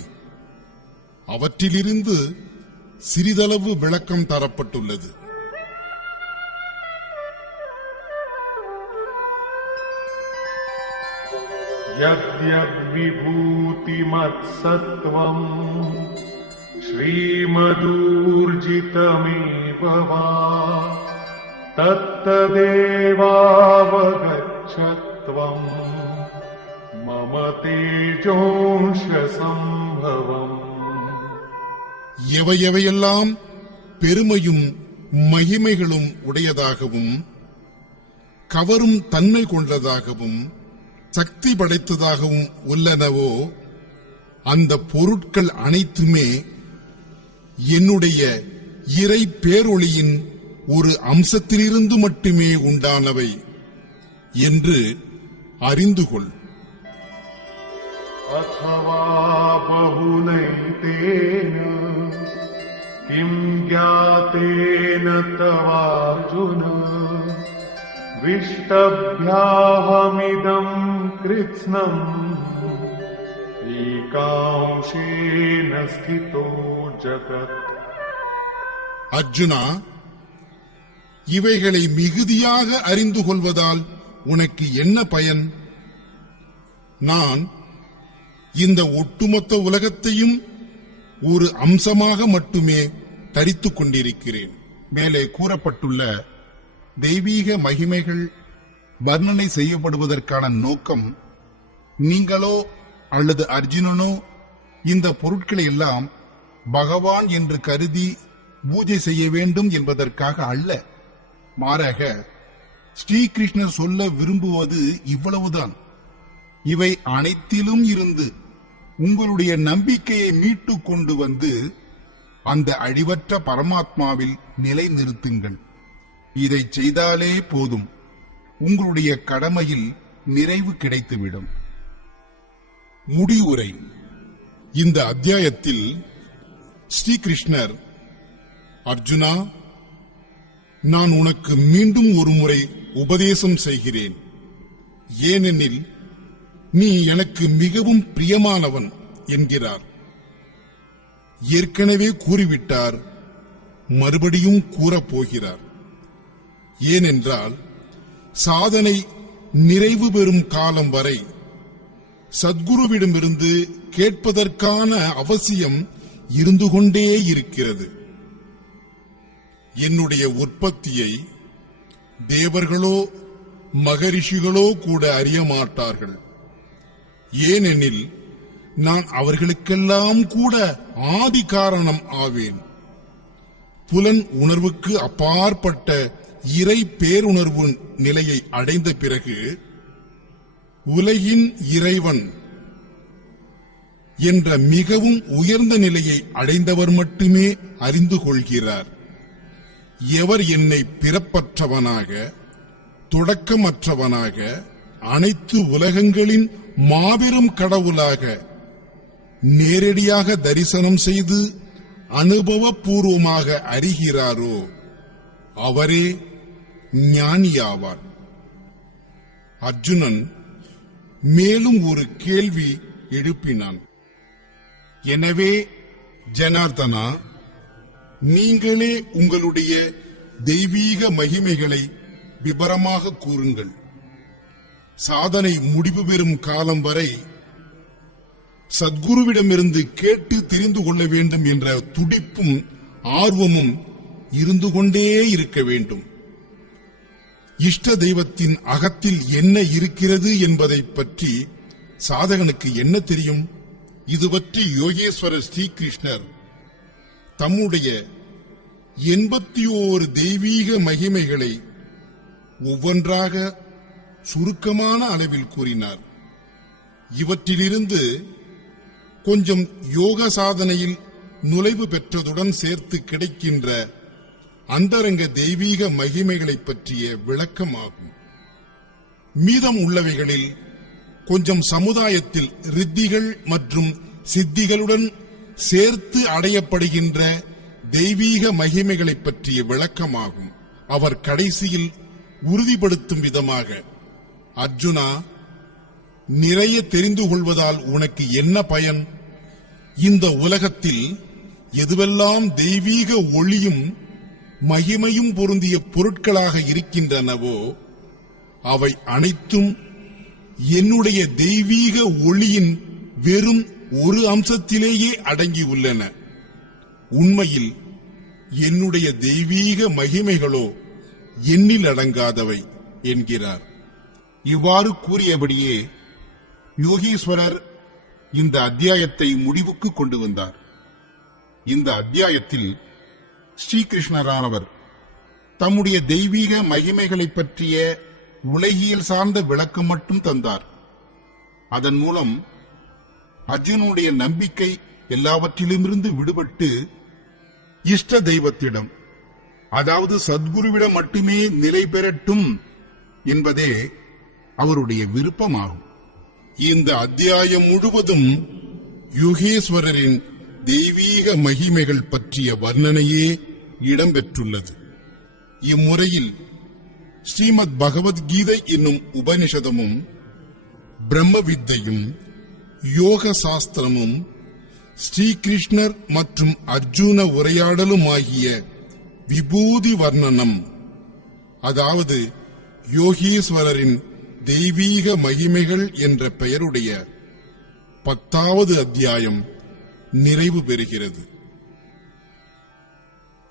அவற்றிலிருந்து சிறிதளவு விளக்கம் தரப்பட்டுள்ளது. यद्यद्विभूतिमत्सत्त्वम् श्रीमदूर्जितमेव वा तत्तदेवावगच्छत्वम् मम तेजोंशसम्भवम्. எவையெவையெல்லாம் பெருமையும் மகிமைகளும் உடையதாகவும் கவரும் தன்மை கொண்டதாகவும் சக்தி படைத்ததாகவும் உள்ளனவோ அந்த பொருட்கள் அனைத்துமே என்னுடைய இறை பேரொளியின் ஒரு அம்சத்திலிருந்து மட்டுமே உண்டானவை என்று அறிந்து கொள். अथवा बहुनैतेन किं ज्ञातेन तवार्जुन विष्टभ्याहमिदं कृत्स्नम् एकांशेन स्थितो जगत्. அர்ஜுனா, இவைகளை மிகுதியாக அறிந்து கொள்வதால் உனக்கு என்ன பயன்? நான் இந்த ஒட்டுமொத்த உலகத்தையும் ஒரு அம்சமாக மட்டுமே தரித்துக் கொண்டிருக்கிறேன். மேலே கூறப்பட்டுள்ள தெய்வீக மகிமைகள் வர்ணனை செய்யப்படுவதற்கான நோக்கம் நீங்களோ அல்லது அர்ஜுனனோ இந்த பொருட்களை எல்லாம் பகவான் என்று கருதி பூஜை செய்ய வேண்டும் என்பதற்காக அல்ல. மாறாக ஸ்ரீகிருஷ்ணர் சொல்ல விரும்புவது இவ்வளவுதான். இவை அனைத்திலும் இருந்து உங்களுடைய நம்பிக்கையை மீட்டு கொண்டு வந்து அந்த அழிவற்ற பரமாத்மாவில் நிலை நிறுத்துங்கள். இதை செய்தாலே போதும், உங்களுடைய கடமையில் நிறைவு கிடைத்துவிடும். முடிவுரை. இந்த அத்தியாயத்தில் ஸ்ரீகிருஷ்ணர், அர்ஜுனா, நான் உனக்கு மீண்டும் ஒரு முறை உபதேசம் செய்கிறேன். ஏனெனில் நீ எனக்கு மிகவும் பிரியமானவன் என்கிறார். ஏற்கனவே கூறிவிட்டார், மறுபடியும் கூறப்போகிறார். ஏனென்றால் சாதனை நிறைவு பெறும் காலம் வரை சத்குருவிடமிருந்து கேட்பதற்கான அவசியம் இருந்து கொண்டே இருக்கிறது. என்னுடைய உற்பத்தியை தேவர்களோ மகரிஷிகளோ கூட அறிய மாட்டார்கள். ஏனெனில் நான் அவர்களுக்கெல்லாம் கூட ஆதி காரணம் ஆவேன். புலன் உணர்வுக்கு அப்பாற்பட்ட இறை பேருணர்வு நிலையை அடைந்த பிறகு உலகின் இறைவன் என்ற மிகவும் உயர்ந்த நிலையை அடைந்தவர் மட்டுமே அறிந்து கொள்கிறார். எவர் என்னை பிறப்பற்றவனாக, தொடக்கமற்றவனாக, அனைத்து உலகங்களின் மாபெரும் கடவுளாக நேரடியாக தரிசனம் செய்து அனுபவபூர்வமாக அறிகிறாரோ அவரே ஞானியாவார். அர்ஜுனன் மேலும் ஒரு கேள்வி எழுப்பினான். எனவே ஜனார்தனா, நீங்களே உங்களுடைய தெய்வீக மகிமைகளை விபரமாக கூறுங்கள். சாதனை முடிவு பெறும் காலம் வரை சத்குருவிடமிருந்து கேட்டு தெரிந்து கொள்ள வேண்டும் என்ற துடிப்பும் ஆர்வமும் இருந்து கொண்டே இருக்க வேண்டும். இஷ்ட தெய்வத்தின் அகத்தில் என்ன இருக்கிறது என்பதை பற்றி சாதகனுக்கு என்ன தெரியும்? இது பற்றி யோகேஸ்வரர் ஸ்ரீகிருஷ்ணர் தம்முடைய 81 தெய்வீக மகிமைகளை ஒவ்வொன்றாக சுருக்கமான அளவில் கூறினார். இவற்றிலிருந்து கொஞ்சம் யோக சாதனையில் நுழைவு பெற்றதுடன் சேர்த்து கிடைக்கின்ற அந்தரங்க தெய்வீக மகிமைகளை பற்றிய விளக்கமாகும். மீதம் உள்ளவைகளில் கொஞ்சம் சமுதாயத்தில் ரித்திகள் மற்றும் சித்திகளுடன் சேர்த்து அடையப்படுகின்ற தெய்வீக மகிமைகளை பற்றிய விளக்கமாகும். அவர் கடைசியில் உறுதிப்படுத்தும் விதமாக, அர்ஜுனா, நிறைய தெரிந்து கொள்வதால் உனக்கு என்ன பயன்? இந்த உலகத்தில் எதுவெல்லாம் தெய்வீக ஒளியும் மகிமையும் பொருந்திய பொருட்களாக இருக்கின்றனவோ அவை அனைத்தும் என்னுடைய தெய்வீக ஒளியின் வெறும் ஒரு அம்சத்திலேயே அடங்கியுள்ளன. உண்மையில் என்னுடைய தெய்வீக மகிமைகளோ எண்ணில் அடங்காதவை என்கிறார். இவ்வாறு கூறியபடியே யோகீஸ்வரர் இந்த அத்தியாயத்தை முடிவுக்கு கொண்டு வந்தார். இந்த அத்தியாயத்தில் ஸ்ரீகிருஷ்ணரானவர் தம்முடைய தெய்வீக மகிமைகளை பற்றிய உலகியல் சார்ந்த விளக்கம் மட்டும் தந்தார். அதன் மூலம் அர்ஜுனுடைய நம்பிக்கை எல்லாவற்றிலுமிருந்து விடுபட்டு இஷ்ட தெய்வத்திடம், அதாவது சத்குருவிடம் மட்டுமே நிலை பெறட்டும் என்பதே அவருடைய விருப்பமாகும். இந்த அத்தியாயம் முழுவதும் யுகேஸ்வரரின் தெய்வீக மகிமைகள் பற்றிய வர்ணனையே இடம்பெற்றுள்ளது. இம்முறையில் ஸ்ரீமத் பகவத்கீதை என்னும் உபனிஷதமும் பிரம்ம வித்தையும் யோக சாஸ்திரமும் ஸ்ரீகிருஷ்ணர் மற்றும் அர்ஜுன உரையாடலும் ஆகிய விபூதி வர்ணனம், அதாவது யோகீஸ்வரரின் தெய்வீக மகிமைகள் என்ற பெயருடைய 10வது அத்தியாயம் நிறைவு பெறுகிறது.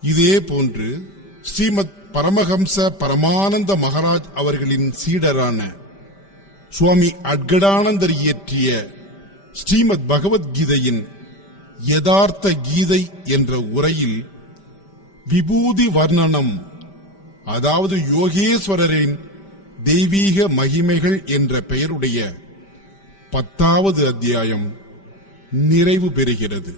இதே போன்று ஸ்ரீமத் பரமஹம்ச பரமானந்த மகாராஜ் அவர்களின் சீடரான சுவாமி அட்கடானந்தர் இயற்றிய ஸ்ரீமத் பகவத்கீதையின் யதார்த்த கீதை என்ற உரையில் விபூதி வர்ணனம், அதாவது யோகேஸ்வரரின் தெய்வீக மகிமைகள் என்ற பெயருடைய 10வது அத்தியாயம் நிறைவு பெறுகிறது.